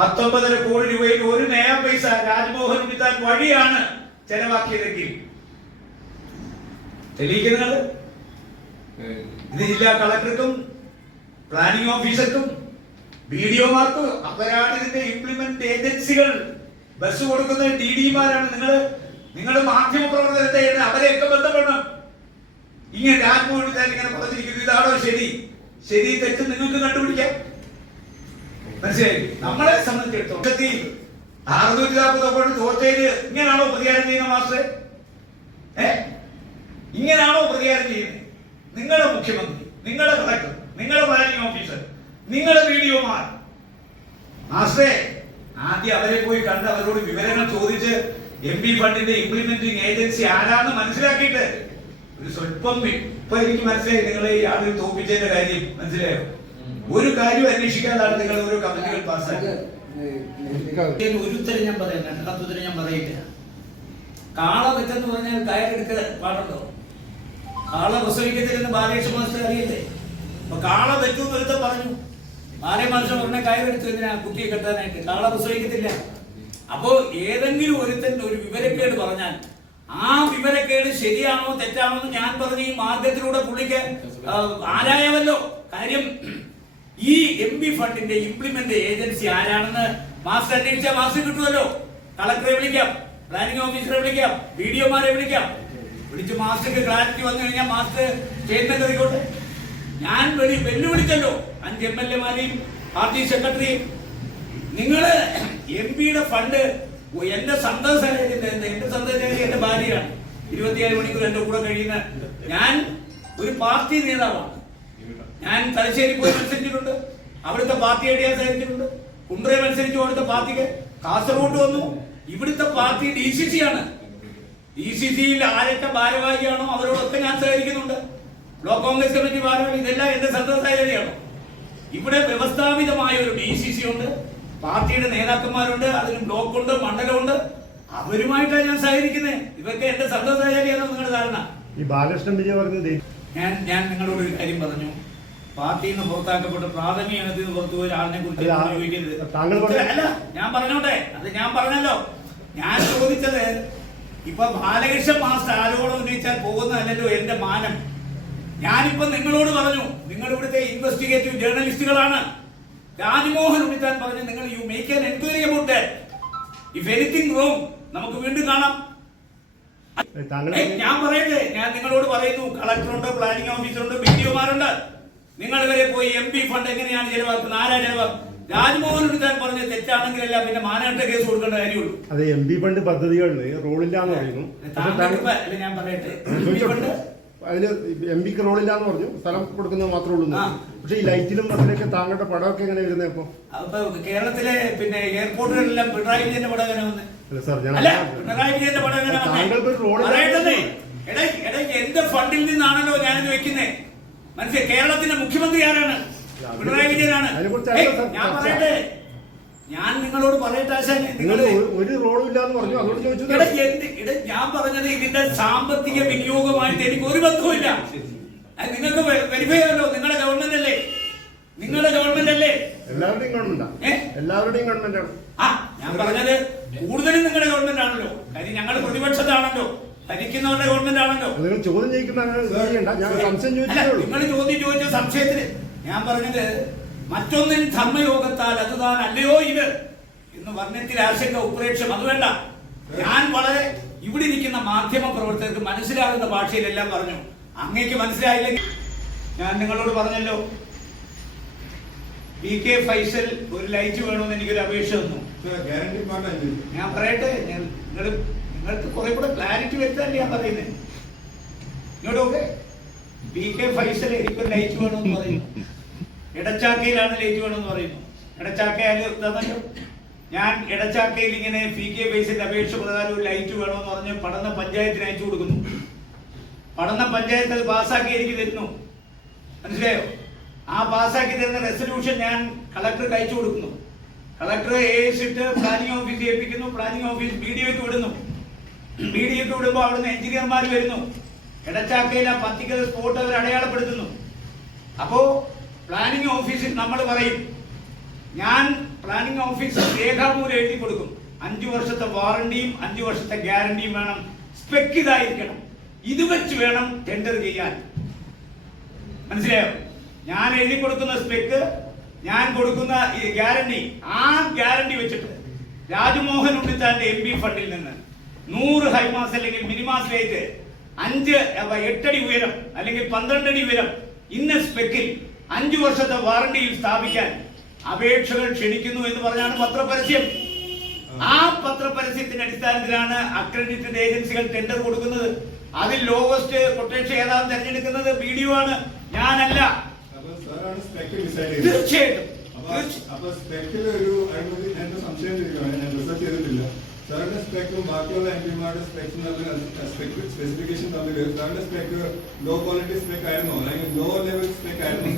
19.5 കോടി രൂപയിൽ 1 നയാ പൈസ രാജ്മോഹൻ ഉണ്ണിത്താൻ വഴിയാണ് ചെലവാക്കിയതെങ്കിൽ തെളിയിക്കുന്നത് ഇത് ജില്ലാ കളക്ടർക്കും പ്ലാനിംഗ് ഓഫീസർക്കും BDO-മാർക്കും അവരാണ് ഇതിന്റെ ഇംപ്ലിമെന്റ് ഏജൻസികൾ. ബസ് കൊടുക്കുന്ന DD-മാരാണ്. നിങ്ങൾ മാധ്യമ പ്രവർത്തനത്തെ അവരെയൊക്കെ ബന്ധപ്പെടണം. ഇങ്ങനെ രാജ്മോഹൻ ഉണ്ണിത്താൻ ഇങ്ങനെ പറഞ്ഞിരിക്കുന്നു. ഇതാണോ ശരി തെറ്റ് നിങ്ങൾക്ക് കണ്ടുപിടിക്കാം. മനസ്സിലായി? നമ്മളെ സംബന്ധിച്ചിടത്തോളം 640 തോറ്റയില് ഇങ്ങനാണോ പ്രതികാരം ചെയ്യുന്ന മാസ്റ്റർ? ഇങ്ങനാണോ പ്രതികാരം ചെയ്യുന്നത്? നിങ്ങളുടെ മുഖ്യമന്ത്രി, നിങ്ങളുടെ കളക്ടർ, നിങ്ങളുടെ പ്ലാനിംഗ് ഓഫീസർ, നിങ്ങളുടെ BDO-മാർ. മാസ്റ്ററെ, ആദ്യം അവരെ പോയി കണ്ട് അവരോട് വിവരങ്ങൾ ചോദിച്ച് MP ഫണ്ടിന്റെ ഇംപ്ലിമെന്റിംഗ് ഏജൻസി ആരാന്ന് മനസ്സിലാക്കിയിട്ട് ഒരു സ്വല്പം ഇപ്പൊ എനിക്ക് മനസ്സിലായി നിങ്ങളെ ഈ ആളുകൾ തോപ്പിച്ചതിന്റെ കാര്യം മനസ്സിലായോ? ഒരു കാര്യം അന്വേഷിക്കാതാണ് നിങ്ങൾ ഓരോ കമ്മിറ്റികൾ പാസ്സാക്കി. ഒരു ഉത്തരം ഞാൻ പറയാം, രണ്ടാമത്തെ ഉത്തരം ഞാൻ പറയില്ല. കാള വെച്ചെന്ന് പറഞ്ഞാൽ കയറെടുക്ക പാടുണ്ടോ? കാള പ്രസവിക്കത്തില്ലെന്ന് ബാലകൃഷ്ണ മാസ്റ്റർ അറിയില്ലേ? അപ്പൊ കാള വെച്ചു ഒരുത്തം പറഞ്ഞു. ആരെ മനുഷ്യൻ ഉടനെ കയറെടുത്തു എന്തിനാ കുട്ടിയെ കെട്ടാനായിട്ട്? കാള പ്രസവിക്കത്തില്ല. അപ്പോ ഏതെങ്കിലും ഒരുത്തൻ ഒരു വിവരക്കേട് പറഞ്ഞാൽ ആ വിവരക്കേട് ശരിയാണോ തെറ്റാണോ എന്ന് ഞാൻ പറഞ്ഞ ഈ മാർഗത്തിലൂടെ പുള്ളിക്ക് ആരായമല്ലോ. കാര്യം ഈ MP ഫണ്ടിന്റെ ഇംപ്ലിമെന്റ് ഏജൻസി ആരാണെന്ന് മാസ്റ്റർ അന്വേഷിച്ചാൽ മാസ്റ്റർ കിട്ടുമല്ലോ. കളക്ടറെ വിളിക്കാം, പ്ലാനിംഗ് ഓഫീസറെ വിളിക്കാം, BDO-മാരെ വിളിക്കാം. വിളിച്ച് മാസ്റ്റർക്ക് ക്ലാരിറ്റി വന്നു കഴിഞ്ഞാൽ മാസ്റ്റർ സ്റ്റേറ്റ്മെന്റ് അറിയിക്കോട്ടെ. ഞാൻ വെല്ലുവിളിച്ചല്ലോ 5 MLA മാരെയും പാർട്ടി സെക്രട്ടറിയും. നിങ്ങള് MP-യുടെ ഫണ്ട് എന്റെ സന്തോഷായി എന്റെ ഭാര്യയാണ്. 24 മണിക്കൂർ എന്റെ കൂടെ കഴിയുന്ന ഞാൻ ഒരു പാർട്ടി നേതാവാണ്. ഞാൻ തലശ്ശേരി പോയി മത്സരിച്ചിട്ടുണ്ട്, അവിടുത്തെ പാർട്ടി ഐഡിയാസ് അയച്ചിട്ടുണ്ട്. കുണ്ടറയെ മത്സരിച്ചു, അവിടുത്തെ പാർട്ടിക്ക്. കാസർഗോഡ് വന്നു, ഇവിടുത്തെ പാർട്ടി DCC ആണ്. DCC-യിൽ ആരൊക്കെ ഭാരവാഹിയാണോ അവരോടൊക്കെ ഞാൻ സഹകരിക്കുന്നുണ്ട്. ബ്ലോക്ക് കോൺഗ്രസ് കമ്മിറ്റി ഭാരവാഹി, ഇതെല്ലാം എന്റെ സന്തോഷായിട്ടാണ്. ഇവിടെ വ്യവസ്ഥാപിതമായ ഒരു DCC ഉണ്ട്, പാർട്ടിയുടെ നേതാക്കന്മാരുണ്ട്, അതിന് ബ്ലോക്കുണ്ട്, മണ്ഡലമുണ്ട്. അവരുമായിട്ടാണ് ഞാൻ സഹകരിക്കുന്നത്. ഇതൊക്കെ എന്റെ സന്തോഷായിട്ടാണ് നിങ്ങളുടെ ധാരണ. ഈ ബാലകൃഷ്ണൻ വിജയ പറഞ്ഞത് ഞാൻ നിങ്ങളോട് ഒരു കാര്യം പറഞ്ഞു. പാർട്ടിയിൽ നിന്ന് പുറത്താക്കപ്പെട്ട പ്രാഥമിക അംഗത്തിൽ നിന്ന് പുറത്തു പോയ ഒരാളിനെ കുറിച്ച് ചോദിക്കരുത്. അല്ല, ഞാൻ പറഞ്ഞോട്ടെ, അത് ഞാൻ പറഞ്ഞല്ലോ. ഞാൻ ചോദിച്ചത് ഇപ്പൊ ബാലകൃഷ്ണൻ മാസ്റ്റർ ആരോപണം ഉന്നയിച്ചാൽ പോകുന്നതല്ലോ എന്റെ മാനം. ഞാനിപ്പോ നിങ്ങളോട് പറഞ്ഞു, നിങ്ങൾ ഇവിടുത്തെ ഇൻവെസ്റ്റിഗേറ്റീവ് ജേർണലിസ്റ്റുകളാണ്. രാജ്മോഹൻ ഉണ്ണിത്താൻ പറഞ്ഞു, നിങ്ങൾ you make an enquiry about that. If anything wrong നമുക്ക് വീണ്ടും കാണാം. ഞാൻ പറയട്ടെ, ഞാൻ നിങ്ങളോട് പറയുന്നു, കളക്ടറുണ്ട്, പ്ലാനിംഗ് ഓഫീസറുണ്ട്, BDO-മാരുണ്ട്. നിങ്ങൾ ഇവരെ പോയി MP ഫണ്ട് എങ്ങനെയാണ് ചെലവാക്കുന്നത്, ആരാ ചെലവാക്കുന്നത്? രാജ്മോഹൻ ഉണ്ണിത്താൻ പറഞ്ഞ തെറ്റാണെങ്കിലല്ല പിന്നെ മാനനഷ്ട കേസ് കൊടുക്കേണ്ട കാര്യമുള്ളൂ. അതെ, MP ഫണ്ട് പദ്ധതികളിൽ റോളില്ലാന്ന് പറയുന്നു. ഞാൻ പറയട്ടെ, അതിന് MP-ക്ക് റോളില്ലാന്ന് പറഞ്ഞു, സ്ഥലം കൊടുക്കുന്നത് മാത്രമേ ഉള്ളൂ. പക്ഷെ ഈ ലൈറ്റിലും അതിലൊക്കെ താങ്കളുടെ പടമൊക്കെ എങ്ങനെ വരുന്നത്? അപ്പൊ കേരളത്തിലെ പിന്നെ എയർപോർട്ടുകളിലെല്ലാം പിണറായി വിജയന്റെ പടം എങ്ങനെ വന്നത്? പിണറായി വിജയന്റെ പടം എങ്ങനെ വന്നേ? എന്റെ ഫണ്ടിൽ നിന്നാണല്ലോ ഞാനിത് വെക്കുന്നേ. മനസ്സിലായി? കേരളത്തിന്റെ മുഖ്യമന്ത്രി ആരാണ്? പിണറായി വിജയനാണ്. ഞാൻ പറയട്ടെ, ഞാൻ നിങ്ങളോട് പറയട്ടെ ആശാനെ, നിങ്ങൾ ഒരു റോളും ഇല്ലാന്ന് പറഞ്ഞു, അതോട് ചോദിച്ചു. ഞാൻ പറഞ്ഞത് ഇതിന്റെ സാമ്പത്തിക വിനിയോഗമായിട്ട് എനിക്ക് ഒരു ബന്ധവുമില്ല. നിങ്ങൾക്ക് വെരിഫൈ ചെയ്യാമല്ലോ. നിങ്ങളുടെ ഗവൺമെന്റ് അല്ലേ? നിങ്ങളുടെ ഗവൺമെന്റ് അല്ലേ? എല്ലാവരുടെയും ഗവൺമെന്റാണ്. എല്ലാവരുടെയും ഗവൺമെന്റ് ആണ്. ഞാൻ പറഞ്ഞത് കൂടുതലും നിങ്ങളുടെ ഗവൺമെന്റ് ആണല്ലോ. കാര്യം ഞങ്ങൾ പ്രതിപക്ഷത്താണല്ലോ, ഭരിക്കുന്നവരുടെ ഗവൺമെന്റ് ആണല്ലോ. നിങ്ങൾ ചോദ്യം ചോദിക്കുന്ന നിങ്ങൾ ചോദ്യം ചോദിച്ച സംശയത്തിന് ഞാൻ പറഞ്ഞത്, മറ്റൊന്നിൻ ധർമ്മയോഗത്താൽ അത് താൻ അല്ലയോ ഇത് എന്ന് വർണ്ണത്തിൽ ആശങ്ക ഉപ്രേക്ഷം അത് വേണ്ട. ഞാൻ വളരെ ഇവിടെ ഇരിക്കുന്ന മാധ്യമ പ്രവർത്തകർക്ക് മനസ്സിലാകുന്ന ഭാഷയിലെല്ലാം പറഞ്ഞു. അങ്ങേക്ക് മനസ്സിലായില്ലെങ്കിൽ ഞാൻ നിങ്ങളോട് പറഞ്ഞല്ലോ, PK ഫൈസൽ ഒരു ലൈറ്റ് വേണമെന്ന് എനിക്കൊരു അപേക്ഷ തന്നു. ഞാൻ പറയട്ടെ, നിങ്ങൾക്ക് കുറെ കൂടെ ക്ലാരിറ്റി വരുത്താനല്ലേ ഞാൻ പറയുന്നത്. ഇങ്ങോട്ടൊക്കെ PK ഫൈസൽ എനിക്കൊരു ലൈറ്റ് വേണമെന്ന് പറയുന്നു. ഇടച്ചാക്കയിലാണ് ലൈറ്റ് വേണമെന്ന് പറയുന്നു. ഇടച്ചാക്കയാല് തന്നല്ലോ. ഞാൻ ഇടച്ചാക്കയിൽ ഇങ്ങനെ PK ഫൈസലിന്റെ അപേക്ഷ പ്രകാരം ഒരു ലൈറ്റ് വേണമെന്ന് പറഞ്ഞ് പടന്ന പഞ്ചായത്തിന് അയച്ചു കൊടുക്കുന്നു. പടന്ന പഞ്ചായത്ത് അത് പാസ്സാക്കി എനിക്ക് തരുന്നു. മനസ്സിലായോ? ആ പാസ്സാക്കി തരുന്ന റെസൊല്യൂഷൻ ഞാൻ കളക്ടർക്ക് അയച്ചു കൊടുക്കുന്നു. കളക്ടർ AS ഇട്ട് പ്ലാനിംഗ് ഓഫീസ് ഏൽപ്പിക്കുന്നു. പ്ലാനിംഗ് ഓഫീസ് BDO-ക്ക് വിടുന്നു. BDO-ക്ക് വിടുമ്പോൾ അവിടുന്ന് എഞ്ചിനീയർമാർ വരുന്നു. ഇടച്ചാക്കയിൽ ആ പത്തിക്കൽ സ്പോട്ട് അവർ അടയാളപ്പെടുത്തുന്നു. അപ്പോ പ്ലാനിംഗ് ഓഫീസിൽ നമ്മൾ പറയും, ഞാൻ പ്ലാനിംഗ് ഓഫീസിൽ രേഖാമൂലം എഴുതി കൊടുക്കും. 5 വർഷത്തെ വാറണ്ടിയും 5 വർഷത്തെ ഗ്യാരണ്ടിയും വേണം. സ്പെക്ക് ഇതായിരിക്കണം, ഇത് വെച്ച് വേണം ടെൻഡർ ചെയ്യാൻ. മനസ്സിലായോ? ഞാൻ എഴുതി കൊടുക്കുന്ന സ്പെക്ക്, ഞാൻ കൊടുക്കുന്ന ഗ്യാരണ്ടി, ആ ഗ്യാരണ്ടി വെച്ചിട്ട് രാജ്മോഹൻ ഉണ്ണിത്താന്റെ MP ഫണ്ടിൽ നിന്ന് 100 ഹൈമാസ് അല്ലെങ്കിൽ മിനിമാസ് ലൈറ്റ് 8 അടി ഉയരം അല്ലെങ്കിൽ 12 അടി ഉയരം ഇന്ന സ്പെക്കിൽ 5 വർഷത്തെ വാറണ്ടിയിൽ സ്ഥാപിക്കാൻ അപേക്ഷകൾ ക്ഷണിക്കുന്നു എന്ന് പറഞ്ഞാണ് പത്രപരസ്യം. ആ പത്രപരസ്യത്തിന്റെ അടിസ്ഥാനത്തിലാണ് അക്രഡിറ്റഡ് ഏജൻസികൾ ടെൻഡർ കൊടുക്കുന്നത്. അതിൽ ലോവസ്റ്റ് കൊട്ടേഷൻ ഏതാണെന്ന് തെരഞ്ഞെടുക്കുന്നത് BDO ആണ്, ഞാനല്ല. തീർച്ചയായിട്ടും ബാക്കിയുള്ള MP-മാരുടെ സ്പെസിഫിക്കേഷൻ തമ്മിൽ സാറിന്റെ സ്പെക്ക് ലോ ക്വാളിറ്റി സ്പെക്ക് ആയിരുന്നോ അല്ലെങ്കിൽ ലോ ലെവൽ സ്പെക്ക് ആയിരുന്നോ?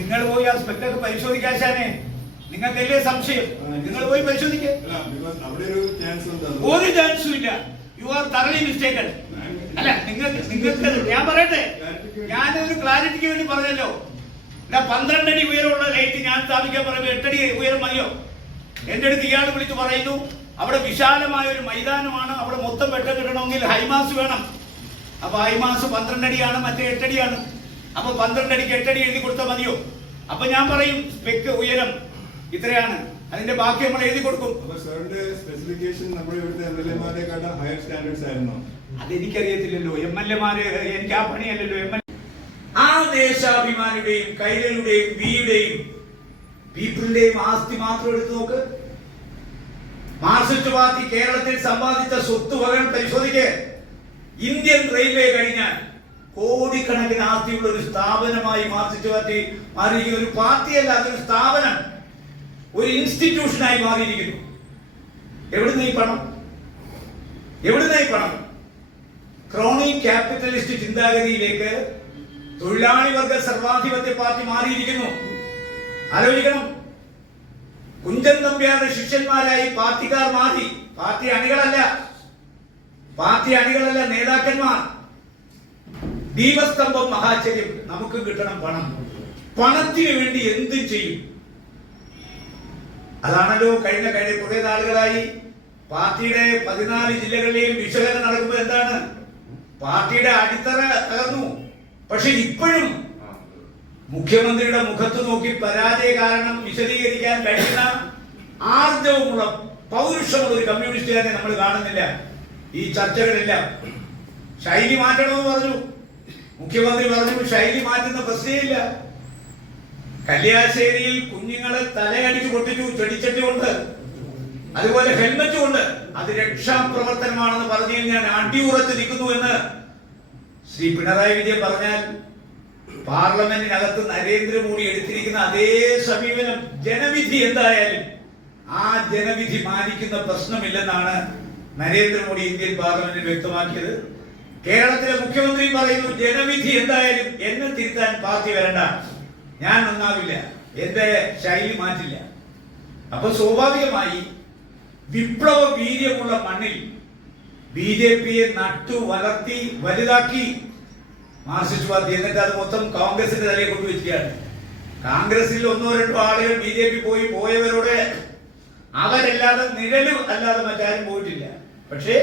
നിങ്ങൾ പോയി ആ സ്പെക്കൊക്കെ പരിശോധിക്കാശാനെ, നിങ്ങൾക്ക് വലിയ സംശയം. നിങ്ങൾ പോയി പരിശോധിക്കുക. അവിടെ ഒരു ചാൻസ് ഉണ്ട്. ഒരു ചാൻസും ഇല്ല. You are തറലി mistaken. അല്ല, നിങ്ങൾക്ക് ഞാൻ പറയട്ടെ, ഞാനൊരു ക്ലാരിറ്റിക്ക് വേണ്ടി പറഞ്ഞല്ലോ. 12 അടി ഉയരമുള്ള ലൈറ്റ് ഞാൻ സ്ഥാപിക്കാൻ പറയുമ്പോൾ 8 അടി ഉയരം മതിയോ? എന്റെ അടുത്ത് ഇയാൾ വിളിച്ച് പറയുന്നു, അവിടെ വിശാലമായ ഒരു മൈതാനമാണ്, അവിടെ മൊത്തം വെട്ടം കിട്ടണമെങ്കിൽ ഹൈമാസ് വേണം. അപ്പൊ ഹൈമാസ് 12 അടിയാണ്, മറ്റേ 8 അടിയാണ്. അപ്പൊ 12 അടിക്ക് 8 അടി എഴുതി കൊടുത്താൽ മതിയോ? അപ്പൊ ഞാൻ പറയും സ്പെക്ക് ഉയരം ഇത്രയാണ്, അതിന്റെ ബാക്കി നമ്മൾ എഴുതി കൊടുക്കും. സ്പെസിഫിക്കേഷൻ നമ്മുടെ ഇവിടുത്തെ MLA-മാരെക്കാളും ഹയർ സ്റ്റാൻഡേർഡ്സ് ആയിരുന്നോ? അതെനിക്കറിയത്തില്ലല്ലോ. MLA-മാര് എനിക്ക് ആ പണിയല്ലല്ലോ. ആ ദേശാഭിമാനിയുടെയും കൈരളിയുടെയും വിയുടെയും പീപ്പിളിന്റെയും ആസ്തി മാത്രം എടുത്തു നോക്ക്. മാർക്സിസ്റ്റ് പാർട്ടി കേരളത്തിൽ സമ്പാദിച്ച സ്വത്തുവകകൾ പരിശോധിക്ക്. ഇന്ത്യൻ റെയിൽവേ കഴിഞ്ഞാൽ കോടിക്കണക്കിന് ആസ്തിയുള്ള ഒരു സ്ഥാപനമായി മാർക്സിസ്റ്റ് പാർട്ടി മാറിയിരിക്കുന്ന ഒരു പാർട്ടിയല്ല, അതൊരു സ്ഥാപനം, ഒരു ഇൻസ്റ്റിറ്റ്യൂഷനായി മാറിയിരിക്കുന്നു. എവിടുന്ന ഈ പണം? എവിടുന്ന ഈ പണം? ക്രോണി ക്യാപിറ്റലിസ്റ്റ് ചിന്താഗതിയിലേക്ക് തൊഴിലാളി വർഗ സർവാധിപത്യ പാർട്ടി മാറിയിരിക്കുന്നു. ആലോചിക്കണം. കുഞ്ചൻ നമ്പ്യാരുടെ ശിഷ്യന്മാരായി പാർട്ടിക്കാർ മാറി. പാർട്ടി അണികളല്ല, നേതാക്കന്മാർ. ദീപസ്തംഭം മഹാചര്യം. നമുക്ക് കിട്ടണം പണം. പണത്തിന് വേണ്ടി എന്തും ചെയ്യും. അതാണല്ലോ കഴിഞ്ഞ കുറെ നാളുകളായി പാർട്ടിയുടെ 14 ജില്ലകളിലെയും വിശകലനം നടക്കുമ്പോൾ എന്താണ്? പാർട്ടിയുടെ അടിത്തറ തകർന്നു. പക്ഷെ ഇപ്പോഴും മുഖ്യമന്ത്രിയുടെ മുഖത്ത് നോക്കി പരാജയ കാരണം വിശദീകരിക്കാൻ കഴിയുന്ന ആർജവമുള്ള പൗരുഷമുള്ള ഒരു കമ്മ്യൂണിസ്റ്റുകാരെ നമ്മൾ കാണുന്നില്ല ഈ ചർച്ചകളെല്ലാം. ശൈലി മാറ്റണമെന്ന് പറഞ്ഞു മുഖ്യമന്ത്രി. പറഞ്ഞു ശൈലി മാറ്റുന്ന പ്രശ്നമില്ല. കല്യാശ്ശേരിയിൽ കുഞ്ഞുങ്ങളെ തലയടിച്ച് പൊട്ടിച്ചു ചെടിച്ചട്ടി കൊണ്ട്, അതുപോലെ ഹെൽമറ്റ് കൊണ്ട്. അത് രക്ഷാപ്രവർത്തനമാണെന്ന് പറഞ്ഞു ഞാൻ അടിയുറച്ച് നിൽക്കുന്നു എന്ന് ശ്രീ പിണറായി വിജയൻ പറഞ്ഞാൽ പാർലമെന്റിനകത്ത് നരേന്ദ്രമോദി എടുത്തിരിക്കുന്ന അതേ സമീപനം, ജനവിധി എന്തായാലും ആ ജനവിധി മാനിക്കുന്ന പ്രശ്നമില്ലെന്നാണ് നരേന്ദ്രമോദി ഇന്ത്യൻ പാർലമെന്റിൽ വ്യക്തമാക്കിയത്. കേരളത്തിലെ മുഖ്യമന്ത്രി പറയുന്നു ജനവിധി എന്തായാലും എന്നെ തിരുത്താൻ പാർട്ടി വരണ്ട, ഞാൻ നന്നാവില്ല, എന്റെ ശൈലി മാറ്റില്ല. അപ്പൊ സ്വാഭാവികമായി വിപ്ലവ വീര്യമുള്ള മണ്ണിൽ ബിജെപിയെ നട്ടു വളർത്തി വലുതാക്കി മാർക്സിസ്റ്റ് പാർട്ടി. എന്നിട്ട് അത് മൊത്തം കോൺഗ്രസിന്റെ തലയിൽ കൊണ്ടുവച്ചിരിക്കുകയാണ്. കോൺഗ്രസിൽ 1-2 ആളുകൾ ബിജെപി പോയവരോട് അവരല്ലാതെ നിഴലും അല്ലാതെ മറ്റാരും പോയിട്ടില്ല. പക്ഷേ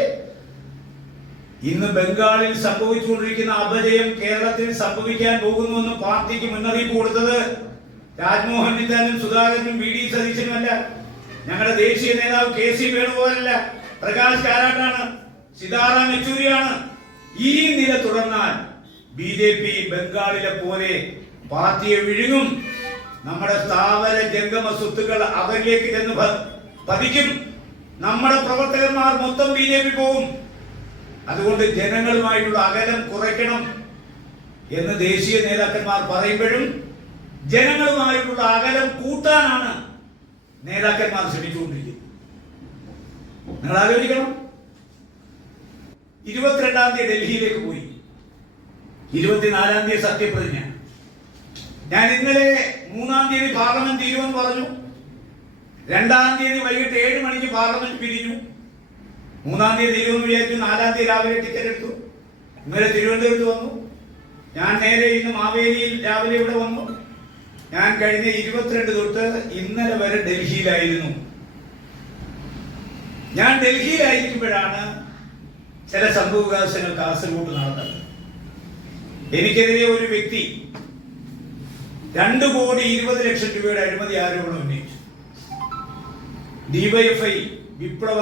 ഇന്ന് ബംഗാളിൽ സംഭവിച്ചുകൊണ്ടിരിക്കുന്ന അപജയം കേരളത്തിൽ സംഭവിക്കാൻ പോകുന്നുവെന്ന് പാർട്ടിക്ക് മുന്നറിയിപ്പ് കൊടുത്തത് രാജ്മോഹൻ ഉണ്ണിത്താനും സുധാകരനും വി ഡി സതീശനുമല്ല, ഞങ്ങളുടെ ദേശീയ നേതാവ് കെ.സി. വേണുഗോപാലല്ല, പ്രകാശ് കാരാട്ടാണ്, സീതാറാം യെച്ചൂരിയാണ്. ഈ നില തുടർന്നാൽ ബിജെപി ബംഗാളിലെ പോലെ പാർട്ടിയെ വിഴുങ്ങും. നമ്മുടെ സ്ഥാവര ജംഗമ സ്വത്തുക്കൾ അവരിലേക്ക് ചെന്ന് പതിക്കും. നമ്മുടെ പ്രവർത്തകന്മാർ മൊത്തം ബിജെപി പോകും. അതുകൊണ്ട് ജനങ്ങളുമായിട്ടുള്ള അകലം കുറയ്ക്കണം എന്ന് ദേശീയ നേതാക്കന്മാർ പറയുമ്പോഴും ജനങ്ങളുമായിട്ടുള്ള അകലം കൂട്ടാനാണ് നേതാക്കന്മാർ ശ്രമിച്ചുകൊണ്ടിരിക്കുന്നത്. നിങ്ങൾ ആലോചിക്കണം. 22-ാം തീയതി ഡൽഹിയിലേക്ക് പോയി, 24-ാം തീയതി സത്യപ്രതിജ്ഞ. ഞാൻ ഇന്നലെ 3-ാം തീയതി പാർലമെന്റ് തീരുമെന്ന് പറഞ്ഞു. 2-ാം തീയതി വൈകിട്ട് 7 മണിക്ക് പാർലമെന്റ് പിരിഞ്ഞു. 3-ാം തീയതി തീരുമെന്ന് വിചാരിച്ചു. 4-ാം തീയതി രാവിലെ ടിക്കറ്റ് എടുത്തു. ഇന്നലെ തിരുവനന്തപുരത്ത് വന്നു. ഞാൻ നേരെ ഇന്ന് മാവേലിയിൽ രാവിലെ ഇവിടെ വന്നു. ഞാൻ കഴിഞ്ഞ 22 തൊട്ട് ഇന്നലെ വരെ ഡൽഹിയിലായിരുന്നു. ഞാൻ ഡൽഹിയിലായിരിക്കുമ്പോഴാണ് ചില സംഭവവികാസങ്ങൾ കാസർഗോഡ് നടന്നത്. എനിക്കെതിരെ ഒരു വ്യക്തി 2,20,00,000 രൂപയുടെ അഴിമതി ആരോപണം ഉന്നയിച്ചു. ഡിവൈഎഫ്ഐ, വിപ്ലവ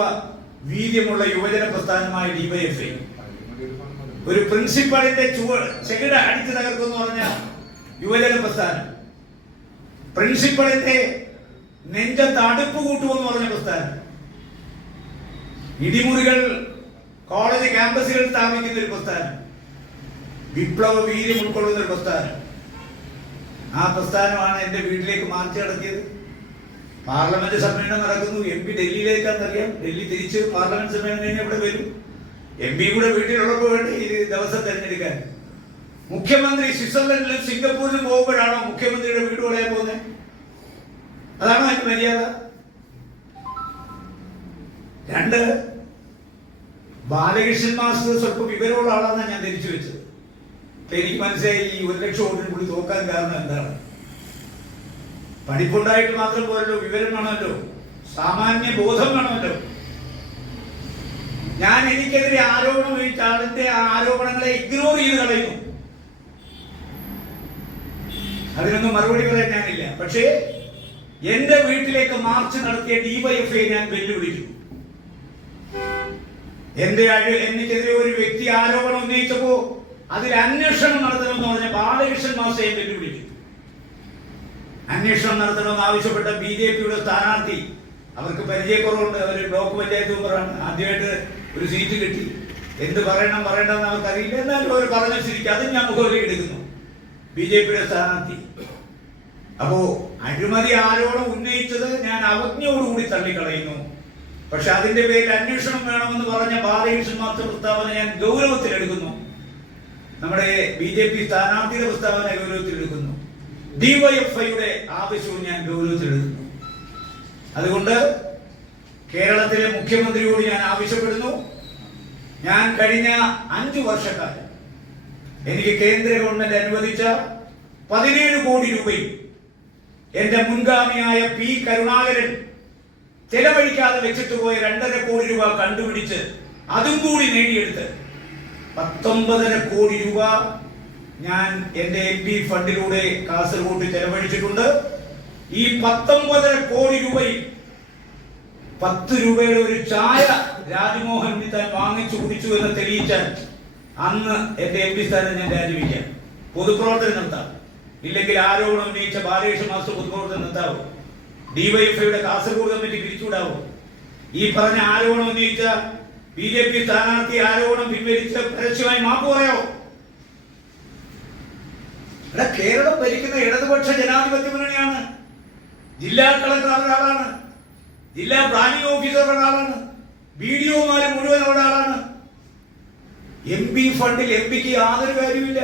വീര്യമുള്ള യുവജന പ്രസ്ഥാനമായ ഡിവൈഎഫ്ഐ ഒരു പ്രിൻസിപ്പളിന്റെ ചെകിട അടിച്ചു തകർക്കുമെന്ന് പറഞ്ഞ യുവജന പ്രസ്ഥാനം, പ്രിൻസിപ്പളിന്റെ നെഞ്ചത്ത് അടുപ്പ് കൂട്ടുമെന്ന് പറഞ്ഞ പ്രസ്ഥാനം, ഇടിമുറികൾ കോളേജ് ക്യാമ്പസുകൾ സ്ഥാപിക്കുന്ന ഒരു പ്രസ്ഥാനം, വിപ്ലവ വീര്യം ഉൾക്കൊള്ളുന്ന ഒരു പ്രസ്ഥാനം. ആ പ്രസ്ഥാനമാണ് എന്റെ വീട്ടിലേക്ക് മാർച്ച് നടത്തിയത്. പാർലമെന്റ് സമ്മേളനം നടക്കുന്നു. M P ഡൽഹിയിലേക്കാണെന്നറിയാം. ഡൽഹി തിരിച്ച് പാർലമെന്റ് സമ്മേളനം കഴിഞ്ഞ് ഇവിടെ വരും. എം പി കൂടെ വീട്ടിലുള്ളപ്പോൾ വേണ്ടി ഈ ദിവസം തെരഞ്ഞെടുക്കാൻ. മുഖ്യമന്ത്രി സ്വിറ്റ്സർലൻഡിലും സിംഗപ്പൂരിലും പോകുമ്പോഴാണോ മുഖ്യമന്ത്രിയുടെ വീട് കളയാൻ പോകുന്നത്? അതാണോ അതിന്റെ മര്യാദ? 2, ബാലകൃഷ്ണൻ മാസ്റ്റർ സ്വല്പം വിവരമുള്ള ആളാണെന്നാണ് ഞാൻ ധരിച്ചു വെച്ചത്. എനിക്ക് മനസ്സിലായി ഈ 1,00,000 വോട്ടിന് കൂടി തോക്കാൻ കാരണം എന്താണ്. പഠിപ്പുണ്ടായിട്ട് മാത്രം പോരല്ലോ, വിവരം വേണമല്ലോ, സാമാന്യ ബോധം വേണമല്ലോ. ഞാൻ എനിക്കെതിരെ ആരോപണം ഉന്നയിച്ച ആളിന്റെ ആ ആരോപണങ്ങളെ ഇഗ്നോർ ചെയ്ത് കളയുന്നു. അതിനൊന്നും മറുപടി പറയാൻ ഞാനില്ല. പക്ഷേ എന്റെ വീട്ടിലേക്ക് മാർച്ച് നടത്തിയ ഡിവൈഎഫ്ഐ ഞാൻ വെല്ലുവിളിക്കുന്നു. എനിക്കെതിരെ ഒരു വ്യക്തി ആരോപണം ഉന്നയിച്ചപ്പോ അതിൽ അന്വേഷണം നടത്തണമെന്ന് പറഞ്ഞ ബാലകൃഷ്ണൻ മാസ്റ്ററെ വെല്ലുവിളിച്ചു. അന്വേഷണം നടത്തണമെന്ന് ആവശ്യപ്പെട്ട BJPയുടെ സ്ഥാനാർത്ഥി, അവർക്ക് പരിചയക്കുറവുണ്ട്, അവർ ബ്ലോക്ക് പഞ്ചായത്ത് മെമ്പറാണ്, ആദ്യമായിട്ട് ഒരു സീറ്റ് കിട്ടി, എന്ത് പറയണമെന്ന് അവർക്കറിയില്ല, എന്നാലും അവർ പറഞ്ഞ സ്ഥിതിക്ക് അതും ഞാൻ മുഖവിലേക്ക് എടുക്കുന്നു. BJPയുടെ സ്ഥാനാർത്ഥി അപ്പോ അഴിമതി ആരോടും ഉന്നയിച്ചത് ഞാൻ അവജ്ഞയോടുകൂടി തള്ളിക്കളയുന്നു. പക്ഷെ അതിന്റെ പേരിൽ അന്വേഷണം വേണമെന്ന് പറഞ്ഞ ബാലകൃഷ്ണൻ മാസ്റ്റർ പ്രസ്താവന ഞാൻ ഗൗരവത്തിലെടുക്കുന്നു. നമ്മുടെ BJP സ്ഥാനാർത്ഥിയുടെ പ്രസ്താവന ഗൗരവത്തിലെടുക്കുന്നു. DYFIയുടെ ആവശ്യവും ഞാൻ ഗൗരവത്തിലെടുക്കുന്നു. അതുകൊണ്ട് കേരളത്തിലെ മുഖ്യമന്ത്രിയോട് ഞാൻ ആവശ്യപ്പെടുന്നു, ഞാൻ കഴിഞ്ഞ 5 വർഷക്കാലം എനിക്ക് കേന്ദ്ര ഗവൺമെന്റ് അനുവദിച്ച 17 കോടി രൂപയും എന്റെ മുൻഗാമിയായ P. കരുണാകരൻ ചെലവഴിക്കാതെ വെച്ചിട്ട് പോയ 2.5 കോടി രൂപ കണ്ടുപിടിച്ച് അതും കൂടി നേടിയെടുത്ത് 19.5 കോടി രൂപ ഞാൻ എന്റെ MP ഫണ്ടിലൂടെ കാസർഗോഡ് ചെലവഴിച്ചിട്ടുണ്ട്. ഈ 19.5 കോടി രൂപയിൽ 10 രൂപയുടെ ഒരു ചായ രാജ്മോഹൻ ഉണ്ണിത്താൻ വാങ്ങിച്ചു കുടിച്ചു എന്ന് തെളിയിച്ചാൽ അന്ന് എന്റെ MP സ്ഥാനം ഞാൻ രാജിവെക്കാം, പൊതുപ്രവർത്തനം നിർത്താം. ഇല്ലെങ്കിൽ ആരോപണം ഉന്നയിച്ച ബാലകൃഷ്ണൻ മാസ്റ്റർ പൊതുപ്രവർത്തനം നിർത്താവും, DYFIയുടെ കാസർഗോഡ് കമ്മിറ്റി പിരിച്ചുവിടാവും. ഈ പറഞ്ഞ ആരോപണം ഉന്നയിച്ച BJP സ്ഥാനാർത്ഥി ആരോപണം പിൻവലിച്ച് പരസ്യമായി മാപ്പ് പറയാവോ? കേരളം ഭരിക്കുന്ന ഇടതുപക്ഷ ജനാധിപത്യ മുന്നണിയാണ്. ജില്ലാ കളക്ടർ ഒരാളാണ്, ജില്ലാ പ്ലാനിംഗ് ഓഫീസർ ഒരാളാണ്, BDOമാര് മുഴുവൻ ഒരാളാണ്. MP ഫണ്ടിൽ MPക്ക് യാതൊരു കാര്യമില്ല.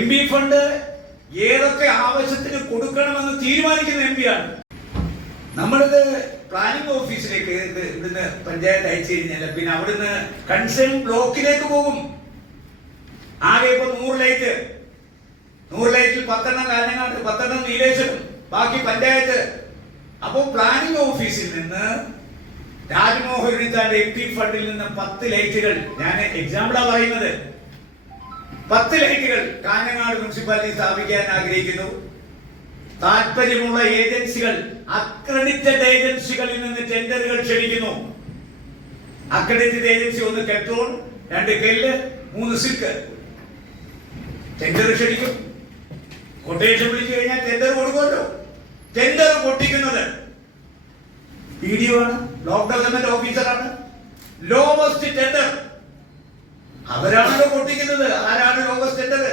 MP ഫണ്ട് ഏതൊക്കെ ആവശ്യത്തിന് കൊടുക്കണമെന്ന് തീരുമാനിക്കുന്ന MP-യാണ്. നമ്മളിത് പ്ലാനിംഗ് ഓഫീസിലേക്ക് ഇവിടുന്ന് പഞ്ചായത്ത് അയച്ചു കഴിഞ്ഞാൽ പിന്നെ അവിടുന്ന് കൺസേൺ ബ്ലോക്കിലേക്ക് പോകും. ആകെ ഇപ്പൊ 100 ലൈറ്റ്, 100 ലൈറ്റിൽ 10 കാഞ്ഞങ്ങാട്, 10 നീലേശ്വരം, ബാക്കി പഞ്ചായത്ത്. അപ്പോ പ്ലാനിംഗ് ഓഫീസിൽ നിന്ന് രാജ്മോഹൻ ഉണ്ണിത്താന്റെ MP ഫണ്ടിൽ നിന്ന് 10 ലൈറ്റുകൾ, ഞാൻ എക്സാമ്പിളാ പറയുന്നത്, 10 ലൈറ്റുകൾ കാഞ്ഞങ്ങാട് മുനിസിപ്പാലിറ്റി സ്ഥാപിക്കാൻ ആഗ്രഹിക്കുന്നു. താല്പര്യമുള്ള ഏജൻസികൾ, അക്രഡിറ്റഡ് ഏജൻസികളിൽ നിന്ന് ടെൻഡറുകൾ ക്ഷണിക്കുന്നു. Accredited agency 1 Keltron, 2 KEL, 3 SILK. Tender ക്ഷണിക്കും, കൊട്ടേഷൻ വിളിച്ചു കഴിഞ്ഞാൽ ടെൻഡർ കൊടുക്കുമല്ലോ. ടെൻഡർ പൊട്ടിക്കുന്നത് BDO ആണ്, ബ്ലോക്ക് ഡെവലപ്മെന്റ് ഓഫീസറാണ്. ലോവസ്റ്റ് ടെൻഡർ അവരാണല്ലോ പൊട്ടിക്കുന്നത്. ആരാണ് ലോവസ്റ്റ് ടെൻഡർ?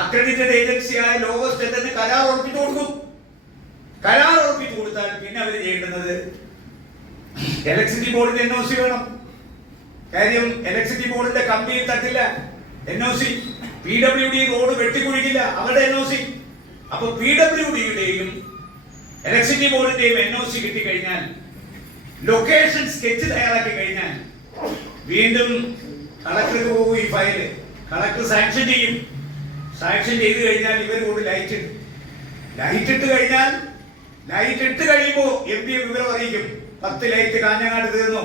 അക്രഡിറ്റഡ് ഏജൻസിയായ ലോവസ്റ്റ് ടെൻഡറിന് കരാർ ഉറപ്പിച്ചു കൊടുക്കും. കരാർ ഉറപ്പിച്ചു കൊടുത്താൽ പിന്നെ അവർ ചെയ്യേണ്ടുന്നത് ഇലക്ട്രിസിറ്റി ബോർഡിന്റെ NOC വേണം. കാര്യം ഇലക്ട്രിസിറ്റി ബോർഡിന്റെ കമ്പിയിൽ തട്ടില്ല NOC. PWD റോഡ് വെട്ടിക്കുഴിക്കില്ല, അവരുടെ NOC. അപ്പൊ PWDയുടെയും ഇലക്ട്രിസിറ്റി ബോർഡിന്റെയും NOC കിട്ടിക്കഴിഞ്ഞാൽ, ലൊക്കേഷൻ സ്കെച്ച് തയ്യാറാക്കി കഴിഞ്ഞാൽ വീണ്ടും കളക്ടർക്ക് പോകും. ഈ ഫയല് കളക്ടർ സാങ്ഷൻ ചെയ്യും. സാങ്ഷൻ ചെയ്ത് കഴിഞ്ഞാൽ ഇവർ കൂടി ലൈറ്റ് ഇട്ട് കഴിഞ്ഞാൽ, ലൈറ്റ് ഇട്ട് കഴിയുമ്പോൾ MP വിവരം അറിയിക്കും, 10 ലൈറ്റ് കാഞ്ഞങ്ങാട് തീർന്നു.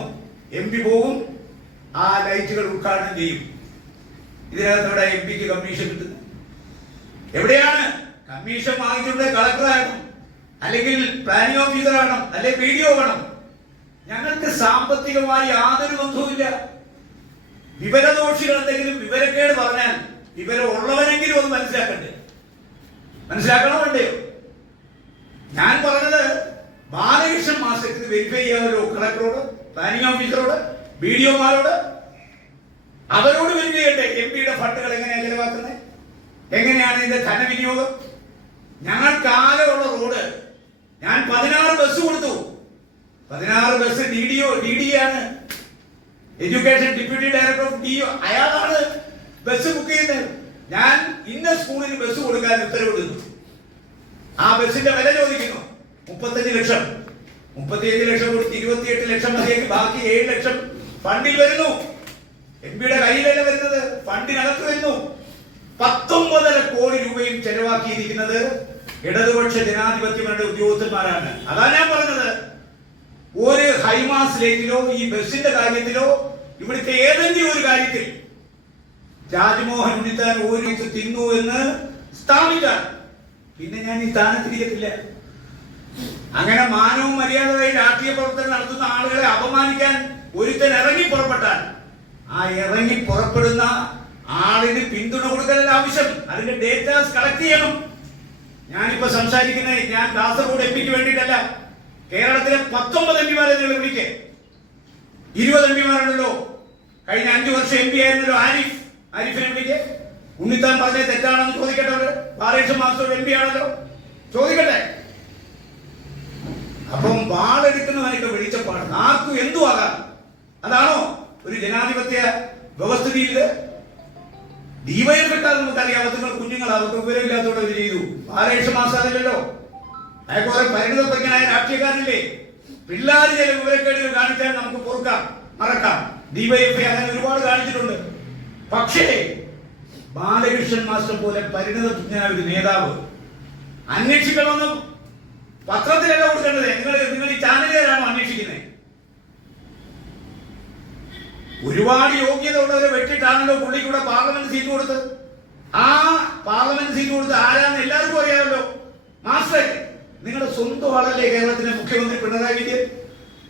MP പോകും, ആ ലൈറ്റുകൾ ഉദ്ഘാടനം ചെയ്യും. ഇതിനകത്ത് ഇവിടെ MPക്ക് കമ്മീഷൻ കിട്ടുന്നത് എവിടെയാണ്? കമ്മീഷൻ വാങ്ങിച്ചിട്ടുള്ള കളക്ടറാകണം, അല്ലെങ്കിൽ പ്ലാനിംഗ് ഓഫീസർ ആകണം, അല്ലെങ്കിൽ BDO വേണം. ഞങ്ങൾക്ക് സാമ്പത്തികമായി യാതൊരു ബന്ധവുമില്ല. വിവരദോഷികൾ എന്തെങ്കിലും വിവരക്കേട് പറഞ്ഞാൽ വിവരം ഉള്ളവരെങ്കിലും ഒന്ന് മനസ്സിലാക്കണ്ടേ? മനസ്സിലാക്കണോ വേണ്ടയോ? ഞാൻ പറഞ്ഞത് ബാലകൃഷ്ണൻ മാസ്റ്റർക്ക് വെരിഫൈ ചെയ്യാമല്ലോ, കളക്ടറോട്, പ്ലാനിംഗ് ഓഫീസറോട്, BDOമാരോട്. അവരോട് വെരിഫൈ ചെയ്യട്ടെ MPയുടെ ഫണ്ടുകൾ എങ്ങനെയാണ് ചെലവാക്കുന്നത്, എങ്ങനെയാണ് ഇതിന്റെ ധനവിനിയോഗം. ഞങ്ങൾക്ക് ആകെയുള്ള റോഡ്, ഞാൻ 16 ബസ് കൊടുത്തു. 16 ബസ് DDA ആണ്, education deputy director of DO, അയാളാണ് ബസ് ബുക്ക് ചെയ്യുന്നത്. ഞാൻ ഇന്ന സ്കൂളിന് ബസ് കൊടുക്കാൻ ഉത്തരവിടുന്നു. ആ ബസിന്റെ വില ചോദിക്കുന്നു 35 ലക്ഷം. 35 ലക്ഷം കൊടുത്ത് 28 ലക്ഷം മതിയെങ്കിൽ ബാക്കി 7 ലക്ഷം ഫണ്ടിൽ വരുന്നു. MPയുടെ കയ്യിലല്ല വരുന്നത്, ഫണ്ടിനകത്ത് വരുന്നു. 19.5 കോടി രൂപയും ചെലവാക്കിയിരിക്കുന്നത് ഇടതുപക്ഷ ജനാധിപത്യങ്ങളുടെ ഉദ്യോഗസ്ഥന്മാരാണ്. അതാ ഞാൻ പറഞ്ഞത്, ഒരു ഹൈമാസ് ലൈനിലോ ഈ ബസിന്റെ കാര്യത്തിലോ ഇവിടുത്തെ ഏതെങ്കിലും ഒരു കാര്യത്തിൽ രാജ്മോഹൻ ഉണ്ണിത്താൻ ഓരിച്ച് തിന്നു എന്ന് സ്ഥാപിച്ചാൽ പിന്നെ ഞാൻ ഈ സ്ഥാനത്തിരിക്കത്തില്ല. അങ്ങനെ മാനവും മര്യാദയായി രാഷ്ട്രീയ പ്രവർത്തനം നടത്തുന്ന ആളുകളെ അപമാനിക്കാൻ ഒരുത്തൻ ഇറങ്ങി പുറപ്പെട്ടാൽ ആ ഇറങ്ങി പുറപ്പെടുന്ന ആളിന് പിന്തുണ കൊടുക്കലല്ല ആവശ്യം, അതിന്റെ ഡേറ്റാസ് കളക്ട് ചെയ്യണം. ഞാനിപ്പോ സംസാരിക്കുന്നത് ഞാൻ കാസർഗോഡ് എം പിക്ക് വേണ്ടിയിട്ടല്ല. കേരളത്തിലെ 19 എം പിമാരെ നിങ്ങൾ വിളിക്കേ. 20 എം പിമാരുണ്ടല്ലോ. കഴിഞ്ഞ 5 വർഷം എം പി ആയിരുന്നല്ലോ ആരിഫിനെ വിളിക്കേ. ഉണ്ണിത്താൻ പറഞ്ഞത് തെറ്റാണെന്ന് ചോദിക്കട്ടെ. അവര് പാറേഷൻ മാസ്റ്റർ എം പി ആണല്ലോ, ചോദിക്കട്ടെ. അപ്പം വാളെടുക്കുന്നവനൊക്കെ വെളിച്ചപ്പാട് ആർക്കും എന്തു ആകാം. അതാണോ ഒരു ജനാധിപത്യ വ്യവസ്ഥിതിയിൽ? ഡിവൈഎഫ്ഐക്കാർ നമുക്കറിയാം, നിങ്ങൾ കുഞ്ഞുങ്ങൾ അവർക്ക് വിവരമില്ലാത്തോടെ ഇത് ചെയ്തു. പാറേഷൻ മാസ്റ്റർ അതല്ലല്ലോ, അയാൾക്ക് കുറെ പരിണിതപ്രജ്ഞനായ രാഷ്ട്രീയക്കാരനില്ലേ. പിള്ളേർ ചില വിവരക്കേടുകൾ കാണിച്ചാൽ നമുക്ക് പൊറുക്കാം, മറക്കാം. ഡിവൈഎഫ്ഐ അങ്ങനെ ഒരുപാട് കാണിച്ചിട്ടുണ്ട്. പക്ഷേ ബാലകൃഷ്ണൻ മാസ്റ്റർ പോലെ പരിണിതപ്രജ്ഞനായ ഒരു നേതാവ് അന്വേഷിക്കണമെന്ന് പത്രത്തിലല്ല കൊടുക്കേണ്ടത്. നിങ്ങൾ ഈ ചാനലുകാരാണോ അന്വേഷിക്കുന്നത്? ഒരുപാട് യോഗ്യത ഉള്ളവരെ വെട്ടിട്ടാണല്ലോ പുള്ളിക്കൂടെ പാർലമെന്റ് സീറ്റ് കൊടുത്ത്. ആ പാർലമെന്റ് സീറ്റ് കൊടുത്ത് ആരാന്ന് എല്ലാവർക്കും അറിയാമല്ലോ. മാസ്റ്റർ, നിങ്ങളുടെ സ്വന്തം ആളല്ലേ കേരളത്തിലെ മുഖ്യമന്ത്രി പിണറായി വിജയൻ?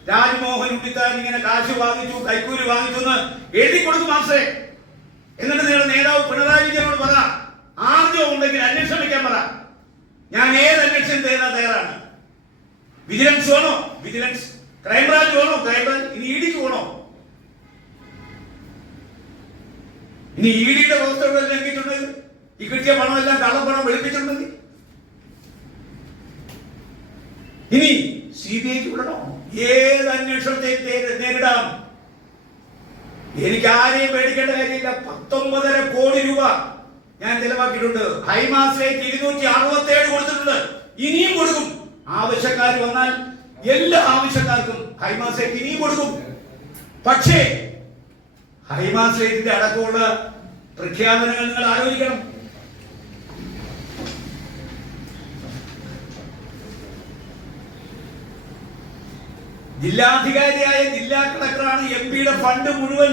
രാജ്മോഹൻ ഉണ്ണിത്താൻ ഇങ്ങനെ കാശ് വാങ്ങിച്ചു, കൈക്കൂലി വാങ്ങിച്ചു എന്ന് എഴുതി കൊടുക്കും മാസ്റ്ററെ. എന്നിട്ട് നിങ്ങളുടെ നേതാവ് പിണറായി വിജയനോട് പറ, ആർജവം ഉണ്ടെങ്കിൽ അന്വേഷണം വയ്ക്കാൻ പറ. ഞാൻ ഏത് അന്വേഷണം ചെയ്യാൻ തയ്യാറാണ്. വിജിലൻസ് വേണോ വിജിലൻസ്, ക്രൈംബ്രാഞ്ച് വേണോ ക്രൈംബ്രാഞ്ച്, ഇനി ഇഡിക്ക് വേണോ? ഇനി ഇഡിയുടെ വ്യവസ്ഥകൾ ലംഘിച്ചിട്ടുണ്ടെങ്കിൽ, ഈ കിട്ടിയ പണമെല്ലാം കള്ളപ്പണം വെളുപ്പിച്ചിട്ടുണ്ടെങ്കിൽ, ഇനി CBIക്ക് വിടണോ? ഏത് അന്വേഷണത്തെ നേരിടാം. എനിക്ക് ആരെയും പേടിക്കേണ്ട കാര്യമില്ല. 19.5 കോടി രൂപ ഞാൻ ചെലവാക്കിയിട്ടുണ്ട്. ഹൈമാസിലേക്ക് 267 കൊടുത്തിട്ടുണ്ട്. ഇനിയും കൊടുക്കും. ആവശ്യക്കാർ വന്നാൽ എല്ലാ ആവശ്യക്കാർക്കും ഹൈമാസിലേക്ക് ഇനിയും കൊടുക്കും. പക്ഷേ ഹൈമാസിലേക്കിന്റെ അടക്കമുള്ള പ്രഖ്യാപനങ്ങൾ നിങ്ങൾ ആലോചിക്കണം. ജില്ലാധികാരിയായ ജില്ലാ കളക്ടറാണ് MP-യുടെ ഫണ്ട് മുഴുവൻ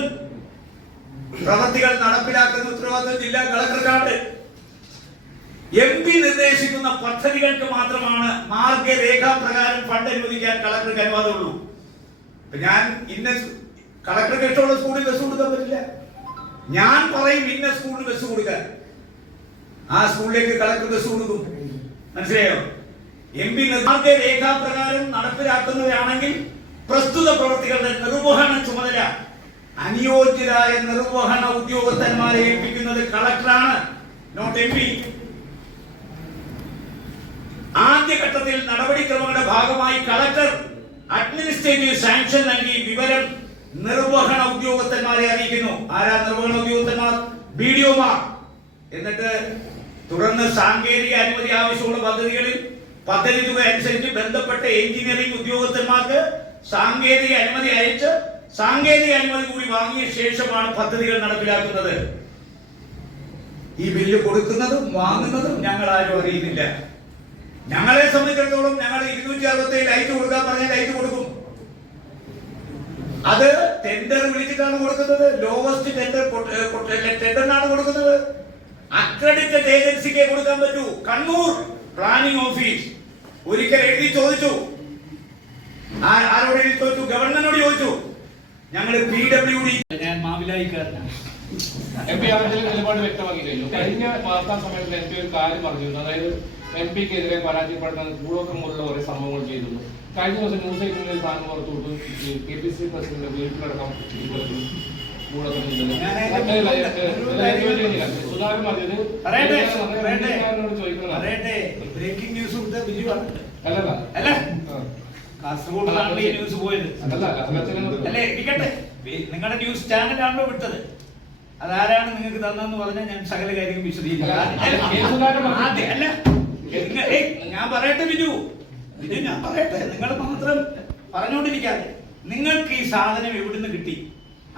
പ്രവൃത്തികൾ നടപ്പിലാക്കുന്ന ഉത്തരവാദിത്വം ജില്ലാ കളക്ടർക്കാണ്. MP നിർദ്ദേശിക്കുന്ന പദ്ധതികൾക്ക് മാത്രമാണ് മാർഗരേഖാപ്രകാരം ഫണ്ട് അനുവദിക്കാൻ കളക്ടർക്ക് അനുവാദമുള്ളൂ. ഞാൻ ഇന്ന കളക്ടർക്ക് ഇഷ്ടമുള്ള സ്കൂളിൽ ബസ് കൊടുക്കാൻ പറ്റില്ല. ഞാൻ പറയും ഇന്ന സ്കൂളിൽ ബസ് കൊടുക്കാൻ, ആ സ്കൂളിലേക്ക് കളക്ടർ ബസ് കൊടുക്കും. മനസ്സിലായോ? MP മാർഗരേഖാപ്രകാരം നടപ്പിലാക്കുന്നവരാണെങ്കിൽ പ്രസ്തുത പ്രവൃത്തികളുടെ നിർവഹണ ചുമതല അനുയോജ്യരായ നിർവഹണ ഉദ്യോഗസ്ഥന്മാരെ ഏൽപ്പിക്കുന്നത് കളക്ടറാണ്, നോട്ട് MP. ആദ്യഘട്ടത്തിൽ നടപടിക്രമങ്ങളുടെ ഭാഗമായി കളക്ടർ അഡ്മിനിസ്ട്രേറ്റീവ് സാങ്ഷൻ നൽകി വിവരം നിർവഹണ ഉദ്യോഗസ്ഥന്മാരെ അറിയിക്കുന്നു. ആരാ നിർവഹണ ഉദ്യോഗസ്ഥന്മാർ? BDOമാർ. എന്നിട്ട് തുടർന്ന് സാങ്കേതിക അനുമതി ആവശ്യമുള്ള പദ്ധതികളിൽ പദ്ധതി തുക അനുസരിച്ച് ബന്ധപ്പെട്ട എഞ്ചിനീയറിംഗ് ഉദ്യോഗസ്ഥന്മാർക്ക് സാങ്കേതിക അനുമതി അയച്ച് സാങ്കേതിക അനുമതി കൂടി വാങ്ങിയ ശേഷമാണ് പദ്ധതികൾ നടപ്പിലാക്കുന്നത്. ഈ ബില്ല് കൊടുക്കുന്നതും വാങ്ങുന്നതും ഞങ്ങൾ ആരും അറിയുന്നില്ല. ഞങ്ങളെ സംബന്ധിച്ചിടത്തോളം ഞങ്ങൾ 267 ലൈറ്റ് കൊടുക്കാൻ പറഞ്ഞാൽ ലൈറ്റ് കൊടുക്കും. അത് ടെൻഡർ വിളിച്ചിട്ടാണ് കൊടുക്കുന്നത്. ലോവസ്റ്റ് ടെൻഡറിനാണ് കൊടുക്കുന്നത്. അക്രഡിറ്റഡ് ഏജൻസിക്ക് കൊടുക്കാൻ പറ്റൂ. കണ്ണൂർ പ്ലാനിംഗ് ഓഫീസ് ഒരിക്കൽ എഴുതി ചോദിച്ചു. ആരോട് എഴുതി ചോദിച്ചു? ഗവൺമെന്റിനോട് ചോദിച്ചു. ഞങ്ങൾ PWD, ഞാൻ മാവിലായിക്കാരനാണ്. MP നിലപാട് വ്യക്തമാക്കി കഴിഞ്ഞു. കഴിഞ്ഞ വാർത്താ സമ്മേളനത്തിൽ MP ഒരു കാര്യം പറഞ്ഞിരുന്നു. അതായത് MP-ക്കെതിരെ പരാജയപ്പെടുന്ന ഭൂളൊക്കെ മുതലുള്ള ഓരോ സംഭവങ്ങൾ ചെയ്തിരുന്നു. കഴിഞ്ഞ ദിവസം ന്യൂസ് ഏജൻസിന്റെ സ്ഥാനം പുറത്തുവിട്ടു. KPCC പ്രസിഡന്റ് വീട്ടിലടക്കം സുധാകരൻ പറഞ്ഞത് ബ്രേക്കിംഗ് ന്യൂസ് അല്ലല്ല കാസർഗോഡ് ന്യൂസ് പോയത് അല്ലേ? ഇരിക്കട്ടെ, നിങ്ങളുടെ ന്യൂസ് ചാനലാണല്ലോ വിട്ടത്. അതാരാണ് നിങ്ങൾക്ക് തന്നെന്ന് പറഞ്ഞാൽ ഞാൻ സകല കാര്യം വിശദീകരിക്കാം. അല്ല, ഞാൻ പറയട്ടെ ബിജു, ഞാൻ പറയട്ടെ. നിങ്ങൾ മാത്രം പറഞ്ഞുകൊണ്ടിരിക്കാതെ നിങ്ങൾക്ക് ഈ സാധനം എവിടുന്ന് കിട്ടി,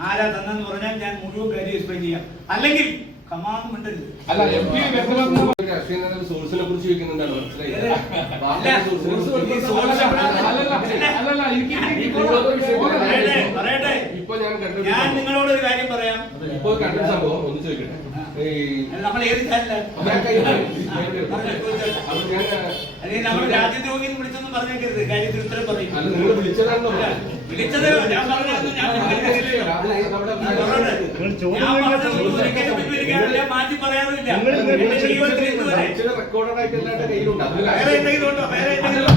ആരാ തന്നെന്ന് പറഞ്ഞാൽ ഞാൻ മുഴുവൻ കാര്യം എക്സ്പ്ലെയിൻ ചെയ്യാം. അല്ലെങ്കിൽ കമാന്ന് മിണ്ടരുത്. അല്ല, MP രാഷ്ട്രീയ നേതാവ് സോഴ്സിനെ കുറിച്ച് ചോദിക്കുന്നുണ്ടാണ്. ഞാൻ നിങ്ങളോട് ഒരു കാര്യം പറയാം. ഇപ്പൊ കണ്ട സംഭവം ഒന്ന് ചോദിക്കട്ടെ. നമ്മൾ ഏത് നമ്മൾ രാജ്യദ്രോഹി വിളിച്ചൊന്നും പറഞ്ഞേക്കരുത്. കാര്യത്തിൽ ഉത്തരം പറയും. നിങ്ങൾ വിളിച്ചതാണെന്നോ? വിളിച്ചത് ഞാൻ പറഞ്ഞത് ഞാൻ മാറ്റി പറയാറില്ല. റെക്കോർഡഡ് ആയിട്ട് എല്ലാവരുടെ കയ്യിലുണ്ട്. വേറെ എന്തെങ്കിലും ഉണ്ടോ? വേറെ എന്തെങ്കിലും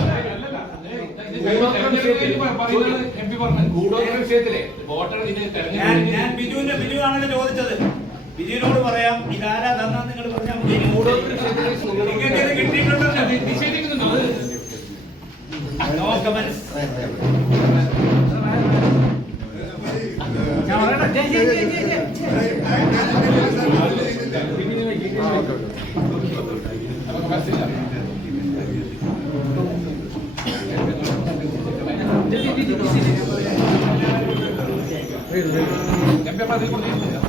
MP പറഞ്ഞു ഗൂഢോത്ര വിഷയത്തിലെ വോട്ടർ ഇത് തെരഞ്ഞെടുപ്പ് ഞാൻ ബിജു ആണല്ലോ ചോദിച്ചത്. ബിജുവിനോട് പറയാം ഇതാരാ തന്നാ നിങ്ങൾ പറഞ്ഞാൽ മതി. നിങ്ങൾക്ക് ഇത് കിട്ടിയിട്ടുണ്ടല്ലോ. നിഷേധിക്കുന്നുണ്ടോ? No comments. MP പറഞ്ഞില്ല.